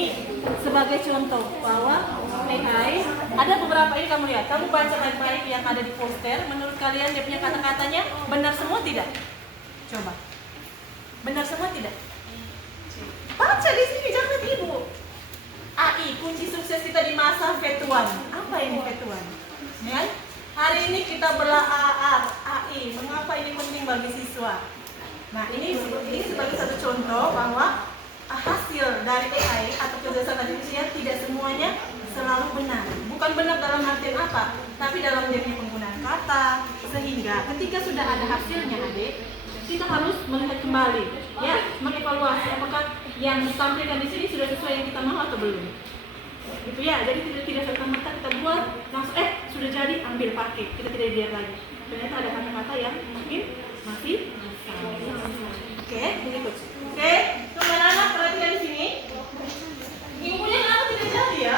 sebagai contoh bahwa AI ada beberapa ini kamu lihat. Kamu baca baik-baik yang ada di poster. Menurut kalian dia punya kata-katanya benar semua tidak? Coba. Benar semua tidak? Baca di sini, jangan Ibu. AI, kunci sukses kita di masa V1. Apa ini V1? Ya? Hari ini kita belajar AI. Mengapa ini penting bagi siswa? Nah, ini sebagai satu contoh bahwa hasil dari AI atau kecerdasan artifisial tidak semuanya selalu benar. Bukan benar dalam artian apa, tapi dalam dia punya penggunaan kata. Sehingga ketika sudah ada hasilnya, adik, kita harus melihat kembali, ya, mengevaluasi apakah yang ditampilkan di sini sudah sesuai yang kita mau atau belum. Gitu ya, jadi tidak serta-merta kita buat langsung sudah jadi ambil pakai, kita tidak lihat lagi. Ternyata ada kata-kata yang mungkin masih salah. Oke, begitu. Oke, teman anak perhatikan di sini. Ibunya kenapa tidak jadi ya?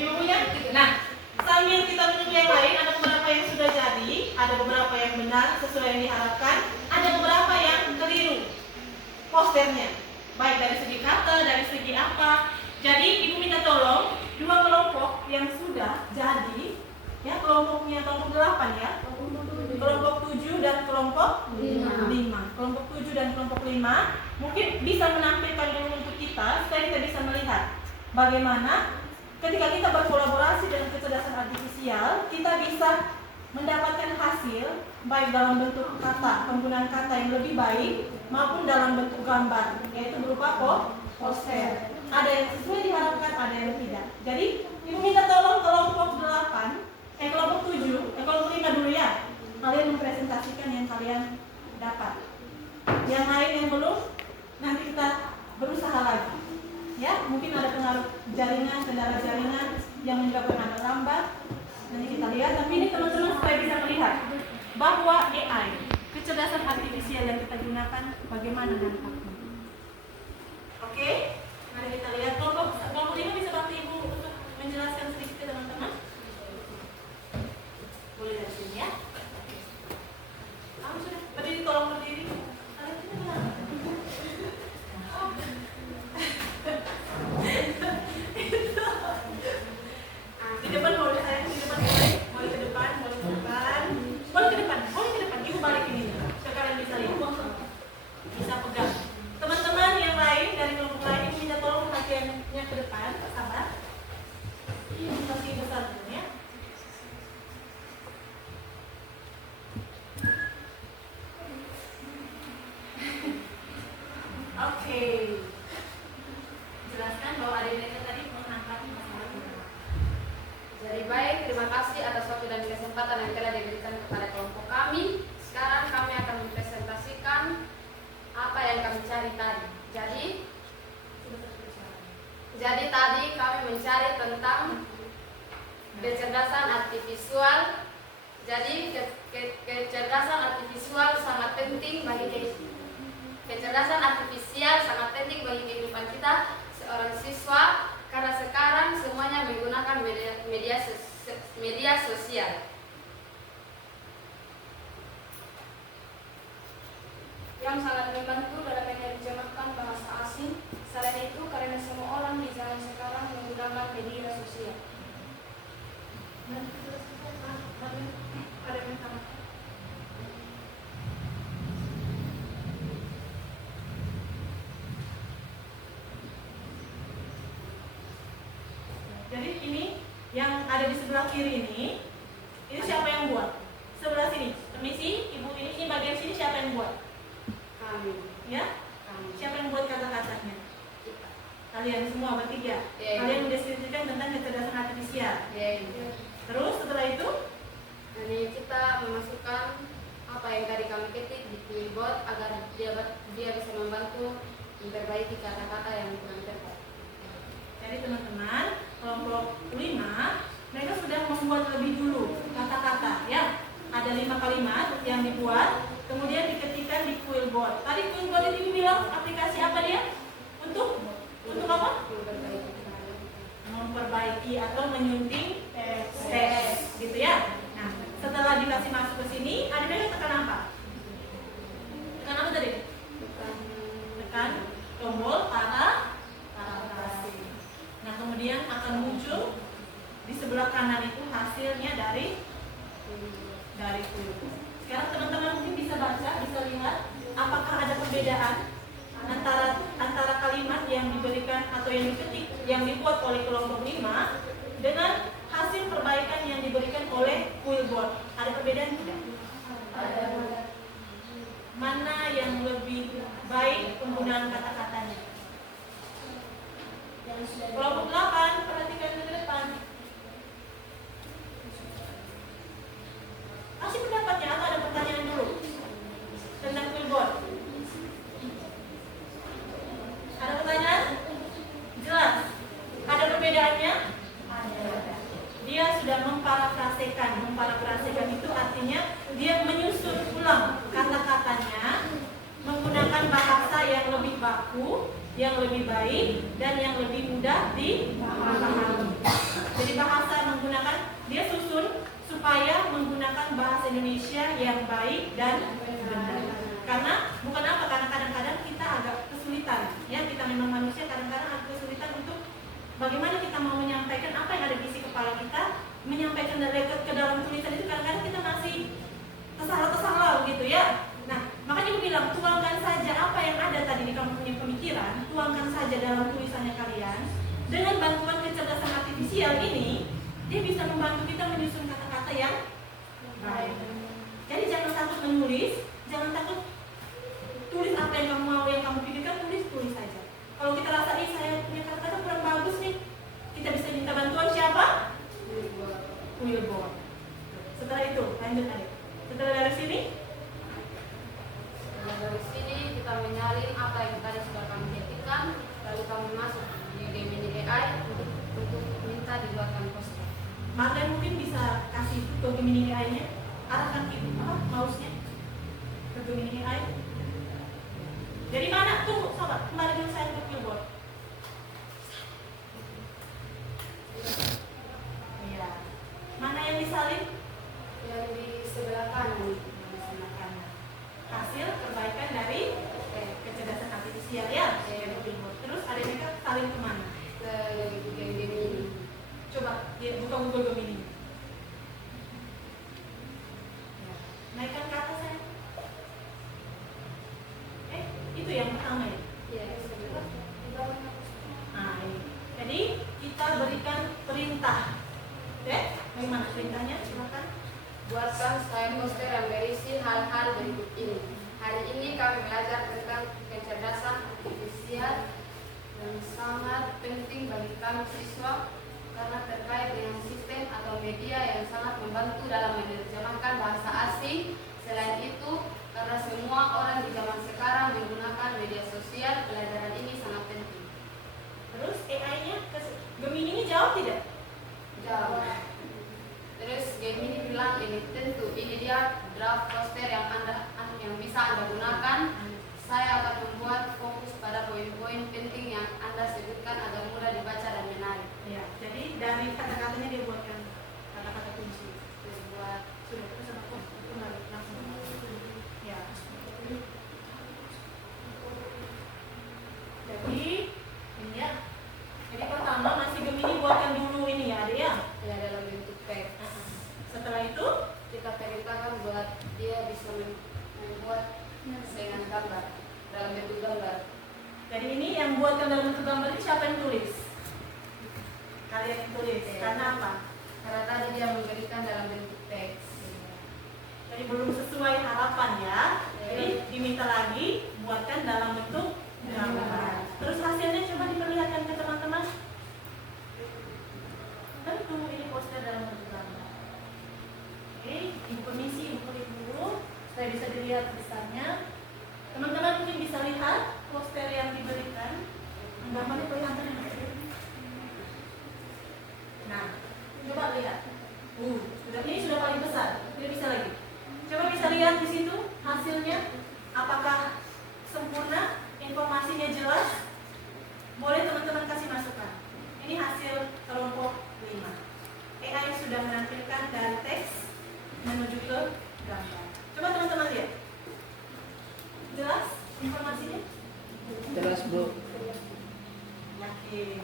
Ibunya. Nah, sambil kita menunggu yang lain, ada beberapa yang sudah jadi, ada beberapa yang benar sesuai yang diharapkan, ada beberapa yang keliru posternya, baik dari segi kata, dari segi apa. Jadi ibu minta tolong dua kelompok yang sudah jadi, ya, kelompoknya kelompok 8 ya, kelompok 7 dan kelompok 5. Kelompok 7 dan kelompok 5 mungkin bisa menampilkan dulu untuk kita supaya kita bisa melihat bagaimana ketika kita berkolaborasi dengan kecerdasan artifisial, kita bisa mendapatkan hasil baik dalam bentuk kata, penggunaan kata yang lebih baik maupun dalam bentuk gambar, yaitu berupa poster. Ada yang sesuai diharapkan, ada yang tidak. Jadi ibu minta tolong kelompok 8, kelompok 7, kelompok 5 dulu ya. Kalian mempresentasikan yang kalian dapat. Yang lain yang belum, nanti kita berusaha lagi. Ya, mungkin ada pengaruh jaringan, kendala jaringan yang menyebabkan Anda lambat. Nanti kita lihat, tapi ini teman-teman supaya bisa melihat bahwa AI, kecerdasan artifisial yang kita gunakan, bagaimana dampaknya. Oke, mari kita lihat kelompok 5 bisa bantu ibu untuk menjelaskan sedikit ke teman-teman. Boleh dari sini ya. Kamu sudah berdiri, tolong berdiri. Kalian tidak bilang. Di depan boleh, saya di depan boleh ke depan, boleh ke depan, boleh ke depan, boleh ke depan. Ibu balik ini, sekarang bisa lihat, bisa pegang. Teman-teman yang lain dari kelompok lain, ibu minta tolong perhatiannya ke depan, sabar. Ini masih besar ya. Oke. Jelaskan bahwa adik-adik tadi mengangkat masalah. Jadi baik, terima kasih atas waktu dan kesempatan yang telah diberikan kepada kelompok kami. Sekarang kami akan mempresentasikan apa yang kami cari tadi. Jadi tadi kami mencari tentang kecerdasan artifisial. Jadi kecerdasan artifisial sangat penting bagi kecerdasan artifisial sangat penting bagi kehidupan kita seorang siswa, karena sekarang semuanya menggunakan media sosial. Yang sangat membantu dalam menerjemahkan bahasa asing. Selain itu, karena semua orang di zaman sekarang menggunakan media sosial. Jadi ini yang ada di sebelah kiri ini siapa yang buat? Sebelah sini, permisi, ibu ini bagian sini siapa yang buat? Kami. Ya? Kami. Siapa yang buat kata-katanya? Kalian semua bertiga. Kalian mendeskripsikan tentang kecerdasan artifisial. Terus setelah itu? Ini kita memasukkan apa yang tadi kami ketik di keyboard agar dia bisa membantu memperbaiki kata-kata yang kurang tepat. Jadi teman-teman, kelompok 5 mereka sudah membuat lebih dulu kata-kata ya. Ada 5 kalimat yang dibuat, kemudian diketikkan di Quillboard. Tadi Quillboard ini bilang aplikasi apa dia? Untuk apa? Memperbaiki atau menyunting teks gitu ya. Nah, setelah dikasih masuk ke sini, adik-adik tekan apa? Tekan apa tadi? Tekan tombol parafrase. Nah, kemudian akan muncul di sebelah kanan itu hasilnya dari Quillboard. Sekarang teman-teman mungkin bisa baca, bisa lihat apakah ada perbedaan antara kalimat yang diberikan atau yang diketik yang dibuat oleh kelompok 5 dengan hasil perbaikan yang diberikan oleh Quillboard. Ada perbedaan tidak? Ada. Mana yang lebih baik penggunaan kata-katanya? Kelompok 8, perhatikan ke depan. Kasih pendapatnya atau ada pertanyaan dulu? yang lebih baik dan yang lebih mudah dipahami. Jadi bahasa menggunakan, dia susun supaya menggunakan bahasa Indonesia yang baik dan benar. Karena bukan apa, karena kadang-kadang kita agak kesulitan, ya kita memang manusia kadang-kadang agak kesulitan untuk bagaimana kita mau menyampaikan apa yang ada di isi kepala kita, menyampaikan dari ke dalam tulisan itu kadang-kadang kita masih tersalah gitu ya. Nah, makanya gue bilang tuangkan saja apa yang ada tadi di kamu punya pemikiran, tuangkan saja dalam tulisannya kalian. Dengan bantuan kecerdasan artifisial ini, dia bisa membantu kita menyusun kata-kata yang baik. Jadi jangan takut menulis, jangan takut tulis apa yang kamu mau, yang kamu pikirkan, tulis saja. Kalau kita rasa saya punya kata-kata kurang bagus nih, kita bisa minta bantuan siapa? Wilbur. Setelah itu lanjut aja. Setelah dari sini, kita menyalin apa yang tadi sudah kami ketikkan, lalu kami masuk di Gemini AI untuk minta dibuatkan poster. Marlen mungkin bisa kasih ke Gemini AI-nya, arahkan ibu mouse-nya ke Gemini AI. Jadi mana tuh, sobat, kembali dulu saya ke keyboard. Iya. Mana yang disalin? Yang di sebelah kanan. Hasil perbaikan dari kecerdasan artifisial ya. Terus ada mereka salin kemana? Ke Gemini. Coba dia buka Google Gemini. Ya. Naikkan ke atas saya. Itu yang pertama ya. Iya, sebelah. Di bawahnya. Nah ini. Jadi kita berikan perintah. Oke? Bagaimana perintahnya? Silakan. Buatkan slide poster yang berisi hal-hal berikut ini. Hari ini kami belajar tentang kecerdasan artifisial yang sangat penting bagi kami siswa karena terkait dengan sistem atau media yang sangat membantu dalam menerjemahkan bahasa asing. Selain itu, karena semua orang di zaman sekarang menggunakan media sosial, pelajaran ini sangat penting. Terus AI-nya Gemini ini jawab tidak? Jawab. Terus Gemini bilang ini tentu ini dia draft poster yang bisa Anda gunakan. Saya akan membuat fokus pada poin-poin penting yang Anda sebutkan agar mudah dibaca dan menarik. Ya, jadi dari kata-katanya dia buatkan kata-kata kunci. Terus buat Sudah terus apa? Kembali langsung. Ya. Jadi ini ya. Jadi pertama masih Gemini buatkan dulu ini ya, ada ya. ya dalam bentuk teks. Setelah itu Kita perintahkan buat dia bisa membuat dengan gambar dalam bentuk gambar. jadi ini yang buatkan dalam bentuk gambar ini siapa yang tulis? Kalian yang tulis. Karena apa? Karena tadi dia memberikan dalam bentuk teks. Jadi belum sesuai harapan ya. Jadi diminta lagi buatkan dalam bentuk gambar. Terus hasilnya coba diperlihatkan ke teman-teman. Tentu ini poster dalam bentuk gambar. Oke, ibu permisi, ibu klik dulu supaya bisa dilihat besarnya. Teman-teman mungkin bisa lihat poster yang diberikan. Gambarnya kelihatan ya? Nah, coba lihat. Ini sudah paling besar. Tidak bisa lagi. Coba bisa lihat di situ hasilnya. Apakah sempurna? Informasinya jelas? Boleh teman-teman kasih masukan. Ini hasil kelompok 5. AI sudah menampilkan dari teks menuju ke gambar. Coba teman-teman lihat. Jelas informasinya? Jelas, Bu. Yakin.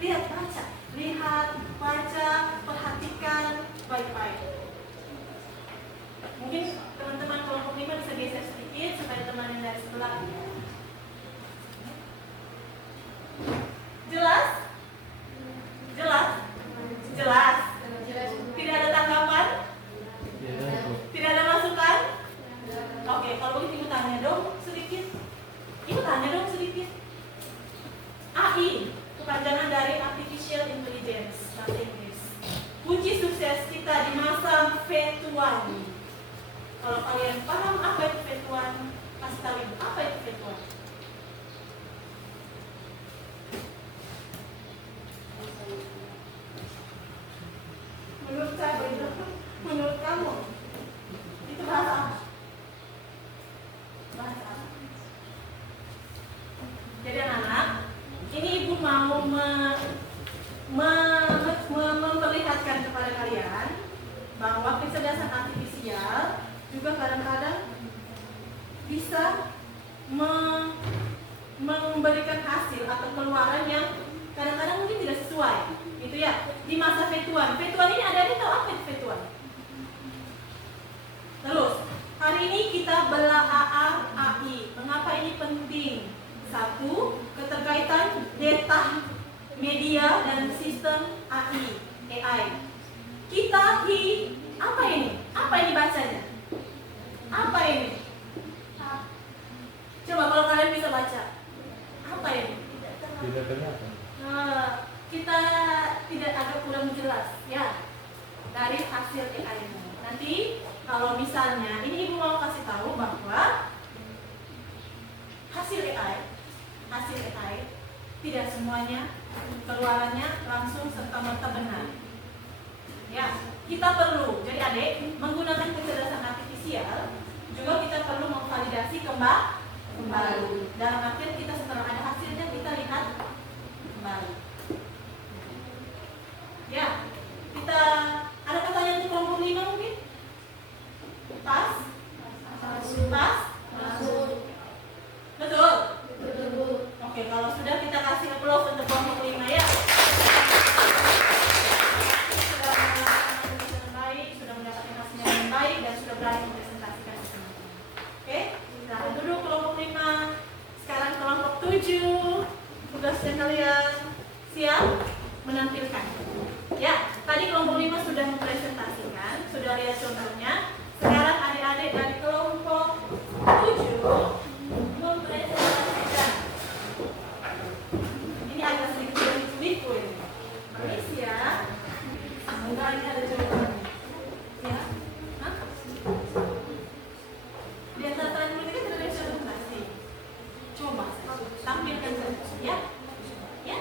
Lihat, baca. Lihat, baca, perhatikan baik-baik. Mungkin teman-teman kelompok 5 bisa geser sedikit supaya teman yang dari sebelah. Jelas? Jelas? Jelas? Tidak ada tanggapan? Tidak ada masukan? Oke, kalau begitu ibu tanya dong sedikit. Ibu tanya dong sedikit. AI, kepanjangan dari Artificial Intelligence, bahasa Inggris. Kunci sukses kita di masa V1. Kalau kalian paham apa itu V1, kasih tahu ibu, apa itu V1? Menurut saya, menurut kamu, itu bahasa apa? Bahasa apa? Jadi anak-anak, mau memperlihatkan kepada kalian bahwa kecerdasan artifisial juga kadang-kadang bisa memberikan hasil atau keluaran yang kadang-kadang mungkin tidak sesuai, gitu ya. Di masa Fetuan ini ada tahu apa itu Fetuan? Terus hari ini kita belah AI. Mengapa ini penting? Satu, keterkaitan data, media dan sistem AI. Kita apa ini? Apa ini bacanya? Apa ini? Coba kalau kalian bisa baca. Apa ini? Tidak kelihatan. Kita tidak agak kurang jelas ya dari hasil AI ini. Nanti kalau misalnya ini ibu mau kasih tahu bahwa hasil AI tidak semuanya keluarannya langsung serta-merta benar. Ya, kita perlu. Jadi adik menggunakan kecerdasan artifisial juga kita perlu memvalidasi kembali. Dalam artian kita setelah ada hasilnya kita lihat kembali. Ya, kita ada pertanyaan untuk kelompok 5 mungkin? Pas? Betul? Oke, kalau sudah kita kasih applause untuk kelompok 5 ya. Sudah melakukan dengan baik, sudah mendapatkan hasil yang baik dan sudah berani mempresentasikan ke teman-teman. Oke, silahkan duduk kelompok 5. Sekarang kelompok 7. Tugasnya kalian siap menampilkan. Ya, tadi kelompok 5 sudah mempresentasikan, sudah lihat contohnya. Sekarang adik-adik dari kelompok 7 mempresentasikan. Ini agak sedikit liku ini. Permisi ya. Semoga ini ada jawabannya. Ya. Hah? Di antara kalian dulu kita sudah lihat presentasi. Coba tampilkan saja, ya. Ya.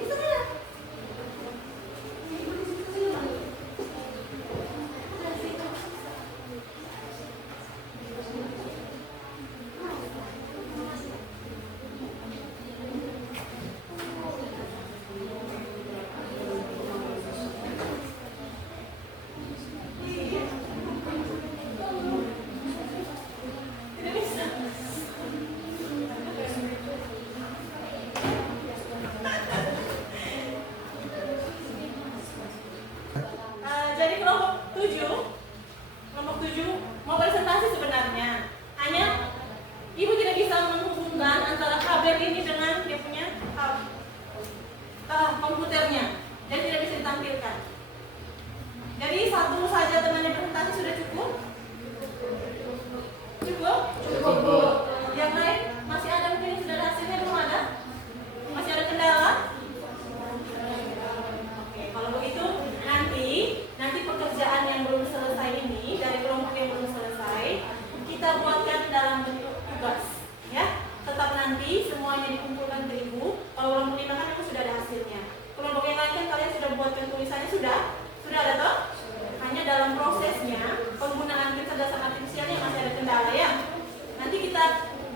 Bisa tidak? Tidak bisa. Jadi kelompok 7 mau presentasi sebenarnya. Hanya ibu tidak bisa menghubungkan antara kabel ini dengan dia punya komputernya. Jadi tidak bisa ditampilkan. Jadi satu saja temannya presentasi sudah cukup? Cukup? Yang lain masih ada mungkin yang sudah ada hasilnya belum ada? Masih ada kendala? Oke, kalau begitu nanti pekerjaan yang belum selesai ini dari kelompok yang belum selesai kita buatkan dalam bentuk tugas, ya. Tetap nanti semuanya dikumpulkan ke ibu. Kalau kelompok 5 kan itu sudah ada hasilnya. Kelompok yang lain kan kalian sudah buatkan tulisannya sudah ada toh? Hanya dalam prosesnya penggunaan kecerdasan artifisialnya masih ada kendala ya. Nanti kita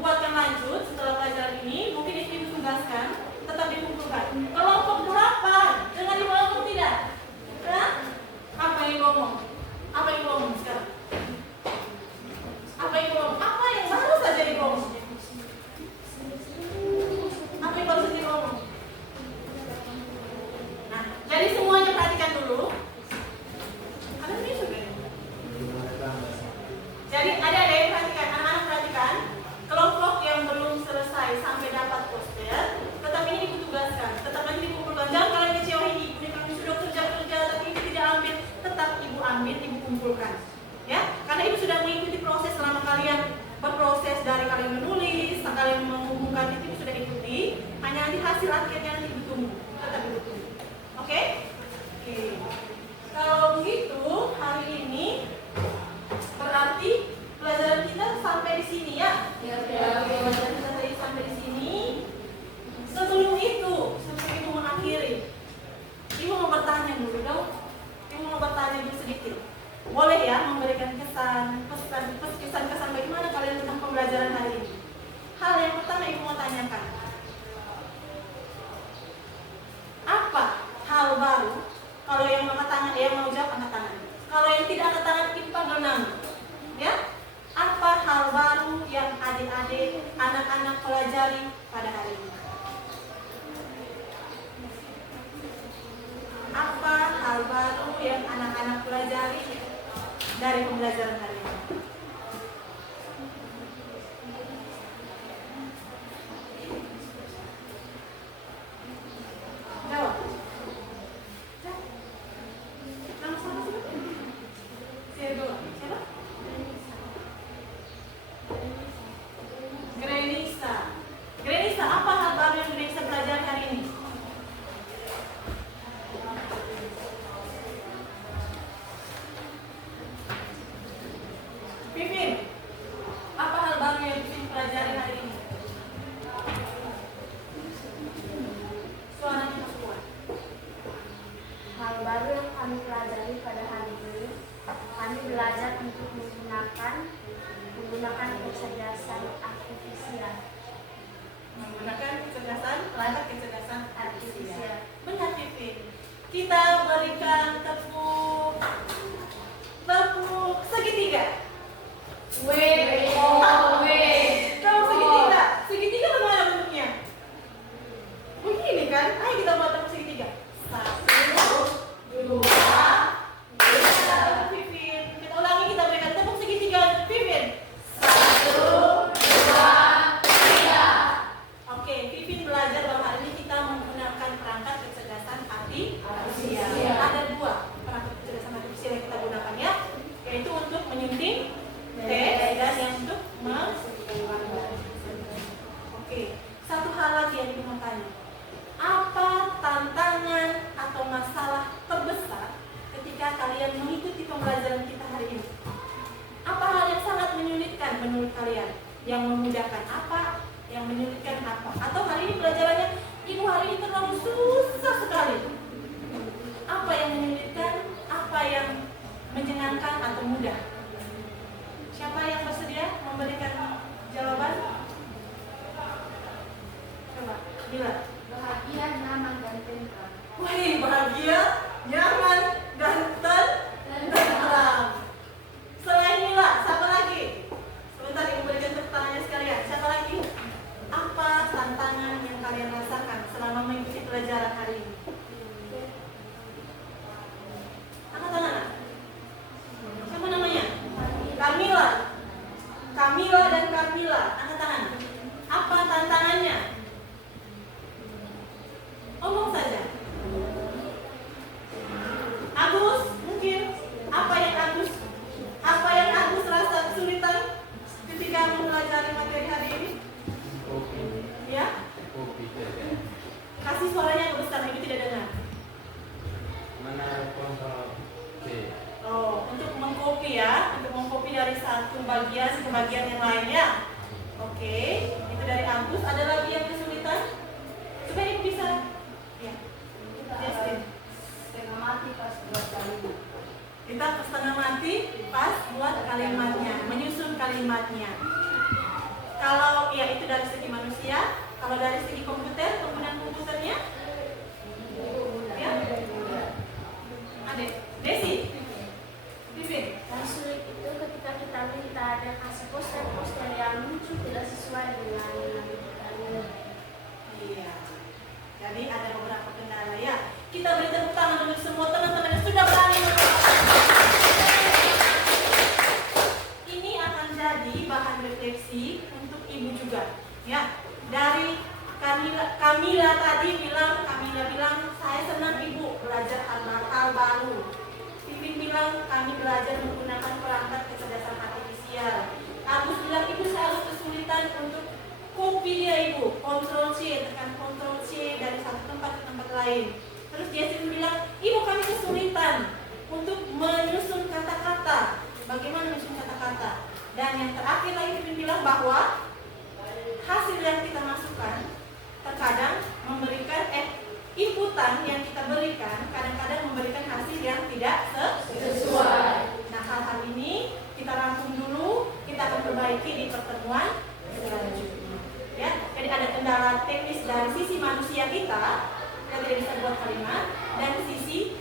buatkan lanjut setelah pelajaran ini. Mungkin ibu tugaskan tetap dikumpulkan. Kelompok berapa? Dengan ibu ngomong tidak? Hah? Apa yang ngomong? Apa yang ngomong sekarang? Apa yang ngomong? Apa yang baru saja ngomong? Apa yang baru saja ngomong? Nah, jadi semuanya perhatikan dulu. Ada ini juga. Jadi ada yang perhatikan, anak-anak perhatikan. Kelompok yang belum selesai sampai dapat poster, tetap ini ibu tugaskan, tetap nanti dikumpulkan. Jangan kalian kecewain ibu, kami sudah kerja tapi ibu tidak ambil. Tetap ibu ambil, ibu kumpulkan, ya. Karena ibu sudah mengikuti proses selama kalian berproses dari kalian menulis, kalian menghubungkan itu ibu sudah ikuti. Hanya nanti hasil akhirnya nanti ibu tunggu, tetap ibu tunggu. Oke? Oke. Kalau begitu hari ini berarti pelajaran kita sampai di sini ya. Pelajaran kita tadi sampai di sini. Sebelum itu, sebelum ibu mengakhiri, ibu mau bertanya dulu dong. Ibu mau bertanya dulu sedikit. Boleh ya memberikan kesan bagaimana kalian tentang pembelajaran hari ini. Hal yang pertama ibu mau tanyakan. dari pembelajaran hari ini? Jawab. Nama siapa sih? Siapa? Siapa? Grenisa. Grenisa, apa hal baru yang Grenisa pelajari hari ini? Pipin, apa hal baru yang Pipin pelajari hari ini? Suaranya masuk kuat. Hal baru yang kami pelajari pada hari ini, kami belajar untuk menggunakan kecerdasan artifisial. Menggunakan kecerdasan, perangkat kecerdasan Artifisial. Benar, Pipin. Kita berikan tepuk segitiga. Tepuk segitiga. Segitiga bagaimana bentuknya? Begini kan? Ayo kita buat tepuk segitiga. 1, 2, 3. Pipin. Kita ulangi, kita berikan tepuk segitiga. Pipin. 1, 2, 3. Oke, Pipin belajar bahwa hari ini kita menggunakan perangkat kecerdasan artifisial. Ada 2 perangkat kecerdasan artifisial yang kita gunakan ya, yaitu untuk menyunting teks dan yang untuk Oke, satu hal lagi yang digunakan. Apa tantangan atau masalah terbesar ketika kalian mengikuti pembelajaran kita hari ini? Apa hal yang sangat menyulitkan menurut kalian? Yang memudahkan apa? Yang menyulitkan apa? Atau hari ini pelajarannya, Ibu hari ini terlalu susah sekali. Apa yang menyulitkan? Apa yang menyenangkan atau mudah? Siapa yang bersedia memberikan jawaban? Coba, Bila. Bahagia, nyaman, dan tentram. Wih, bahagia, nyaman, dan tentram. Selain Mila, siapa lagi? Sebentar Ibu berikan tepuk tangannya sekalian. Siapa lagi? Apa tantangan yang kalian rasakan selama mengikuti pelajaran hari ini? Angkat tangan. Siapa namanya? Kamila. Kamila dan Kamila. Angkat tangan. Apa tantangannya? Omong saja. Agus, mungkin apa yang Agus rasa kesulitan ketika mempelajari materi hari ini? Ya? Kasih suaranya yang besar, Ibu tidak dengar. Mana kontrol C? Oh, untuk mengcopy ya, untuk mengcopy dari satu bagian ke bagian yang lainnya. Oke, itu dari Agus. Ada lagi yang kesulitan? Coba Ibu bisa. Ya. Justin. Setengah mati pas buat kalimat. Kita setengah mati pas buat kalimatnya, menyusun kalimatnya. Kalau ya itu dari segi manusia, kalau dari segi komputer, penggunaan komputernya, ya. Adek, Desi, Pipin. Yang sulit itu ketika kita minta ada kasih poster-poster yang muncul tidak sesuai dengan kami. Iya. Jadi ada beberapa kendala ya. Kita beri tepuk tangan untuk semua teman-teman yang sudah berani. Ini akan jadi bahan refleksi untuk Ibu juga. Ya. Dari Kamila tadi bilang, saya senang Ibu belajar hal baru. Pipin bilang kami belajar menggunakan perangkat kecerdasan artifisial. Agus bilang Ibu saya harus kesulitan untuk copy dia Ibu, Ctrl C, tekan Ctrl C dari satu tempat ke tempat lain. Terus Jason bilang, Ibu kami kesulitan untuk menyusun kata-kata. Bagaimana menyusun kata-kata? Dan yang terakhir lagi Pipin bilang bahwa hasil yang kita masukkan terkadang memberikan inputan yang kita berikan kadang-kadang memberikan hasil yang tidak sesuai. Nah hal-hal ini kita rangkum dulu, kita akan perbaiki di pertemuan selanjutnya. Ya, jadi ada kendala teknis dari sisi manusia kita tidak bisa buat kalimat dan sisi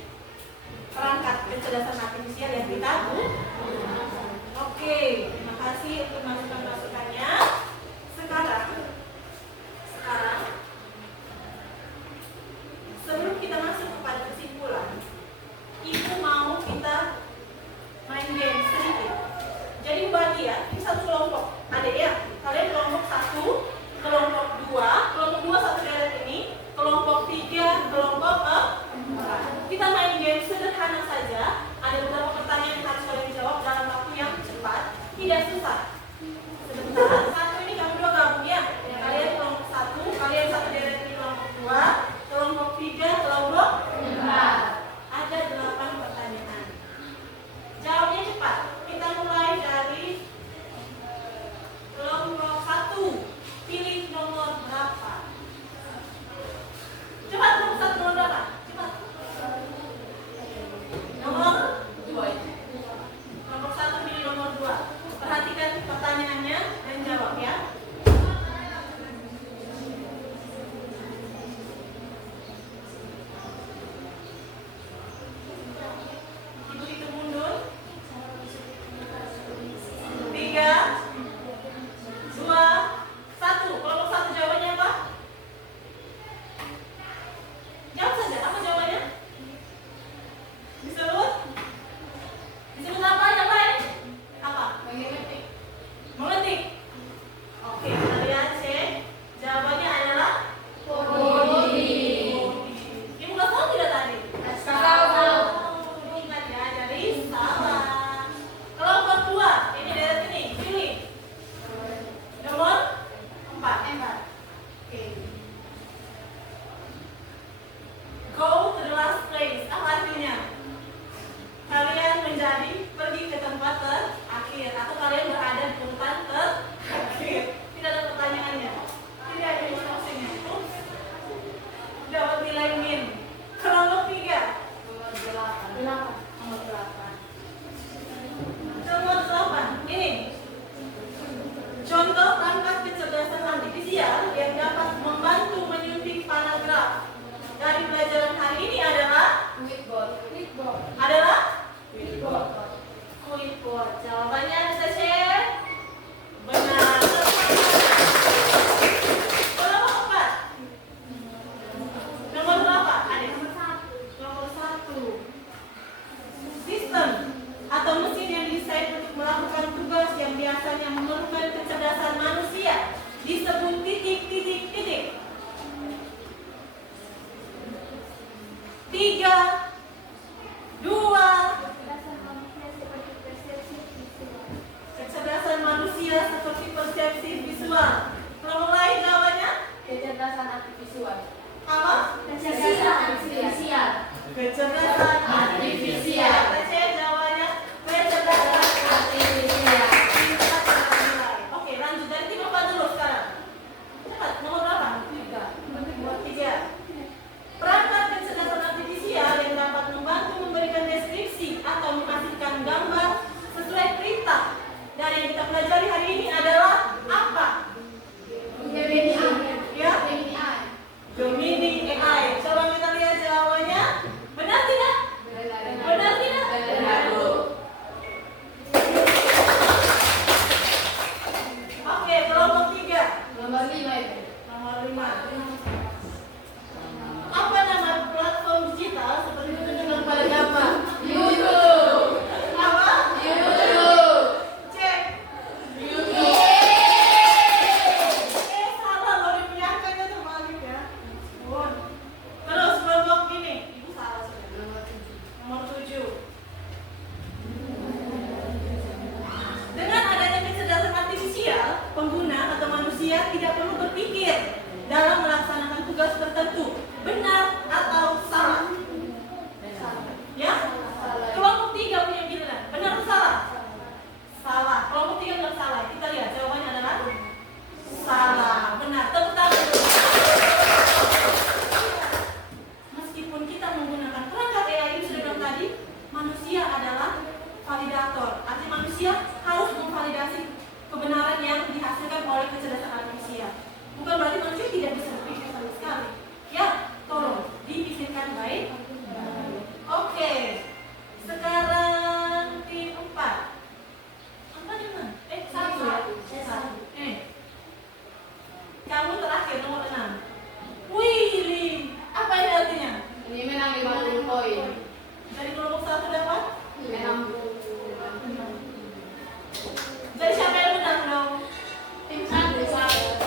perangkat kecerdasan artifisial yang kita gunakan. Oke, terima kasih untuk masukan-masukannya. Sekarang sebelum kita masuk kepada kesimpulan, Ibu mau kita main game 3, 2. Kecerdasan manusia seperti persepsi visual. Kelompok lain jawabannya? Kecerdasan artifisial. Apa? Kecerdasan artifisial. Kecerdasan Artifisial. Saya jawabannya kecerdasan Artifisial. Oke, lanjut dari tim apa dulu sekarang? Cepat, nomor berapa? 3. Perangkat kecerdasan artifisial yang dapat membantu memberikan deskripsi atau menghasilkan gambar sesuai perintah. Dan yang kita pelajari hari ini adalah apa? Ya? Gemini AI. Coba kita lihat jawabannya. Benar tidak? Benar tidak? Benar, Bu. Oke, kelompok 3. Nomor 5 itu. Nomor 5. Apa nama platform digital seperti itu dengan pada gambar? YouTube. Apa? YouTube. Cek. Salah loh, dipenyakannya terbalik ya. Terus kelompok ini. Ibu salah sudah. Nomor 7. Dengan adanya kecerdasan artifisial, pengguna atau manusia tidak perlu berpikir dalam melaksanakan tugas tertentu, benar atau salah. Ya? Kelompok 3 punya giliran, benar atau salah? Salah. Kelompok 3 benar salah. Kita lihat jawabannya adalah salah. Benar. Tepuk tangan. Meskipun kita menggunakan perangkat AI ini sudah bilang tadi, manusia adalah validator. Artinya manusia harus memvalidasi kebenaran yang dihasilkan oleh kecerdasan artifisial. Bukan berarti manusia tidak bisa berpikir sama sekali. Ya, tolong dipikirkan baik. Oke. Sekarang tim 4. Apa di mana? 1. Kamu terakhir nomor 6. Wih, apa ini artinya? Ini menang 50 poin. Dari kelompok 1 dapat? Menang. Jadi siapa yang menang dong? Tim 1.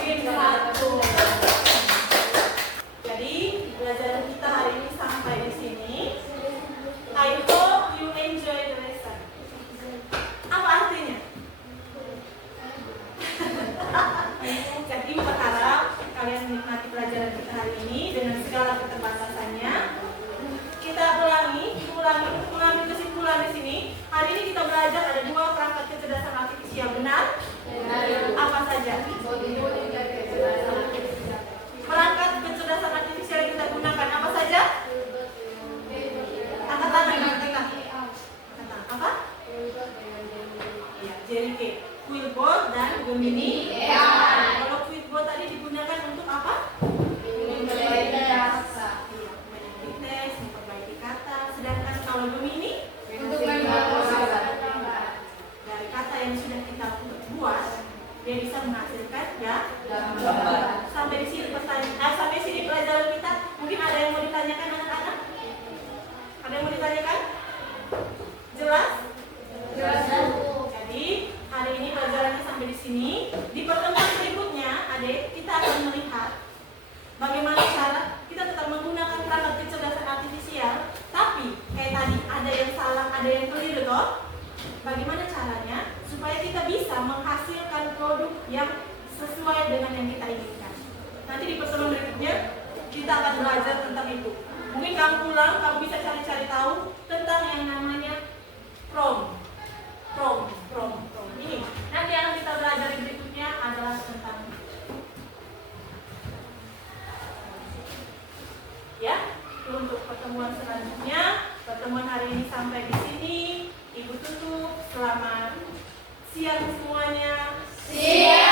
Tim 1. Jadi pelajaran kita hari ini sampai di sini. I hope you enjoy the lesson. Apa artinya? Jadi berharap kalian menikmati pelajaran kita hari ini dengan segala keterbatasannya. Kita ulangi untuk mengambil kesimpulan di sini. Hari ini kita belajar ada 2 perangkat kecerdasan artifisial, benar? Benar, Ibu. Apa saja? Coding dan kecerdasan artifisial. Perangkat kecerdasan artifisial yang kita gunakan apa saja? Angkat tangan, angkat tangan. Apa? Iya, JRK, Quillbot dan Gemini AI. Kalau Quillbot tadi digunakan untuk apa? Memperbaiki kata. Memperbaiki teks, memperbaiki kata. Sedangkan kalau Gemini Untuk membuat kosakata. dari kata yang sudah kita buat, dia bisa menghasilkan ya. Gambar. Sampai di sini sampai sini pelajaran kita. Mungkin ada yang mau ditanyakan anak-anak? Ada yang mau ditanyakan? Jelas? Jelas, Bu. Jadi hari ini pelajarannya sampai di sini. Di pertemuan berikutnya, adik, kita akan melihat bagaimana cara kita tetap menggunakan perangkat kecerdasan artifisial. Tapi kayak tadi ada yang salah, ada yang keliru toh. Bagaimana caranya supaya kita bisa menghasilkan produk yang sesuai dengan yang kita inginkan. Nanti di pertemuan berikutnya kita akan belajar tentang itu. Mungkin kamu pulang, kamu bisa cari-cari tahu tentang yang namanya prompt. Ini nanti yang kita belajar di berikutnya adalah tentang ya. Untuk pertemuan selanjutnya, pertemuan hari ini sampai di sini. Ibu tutup. Selamat siang semuanya. Siap.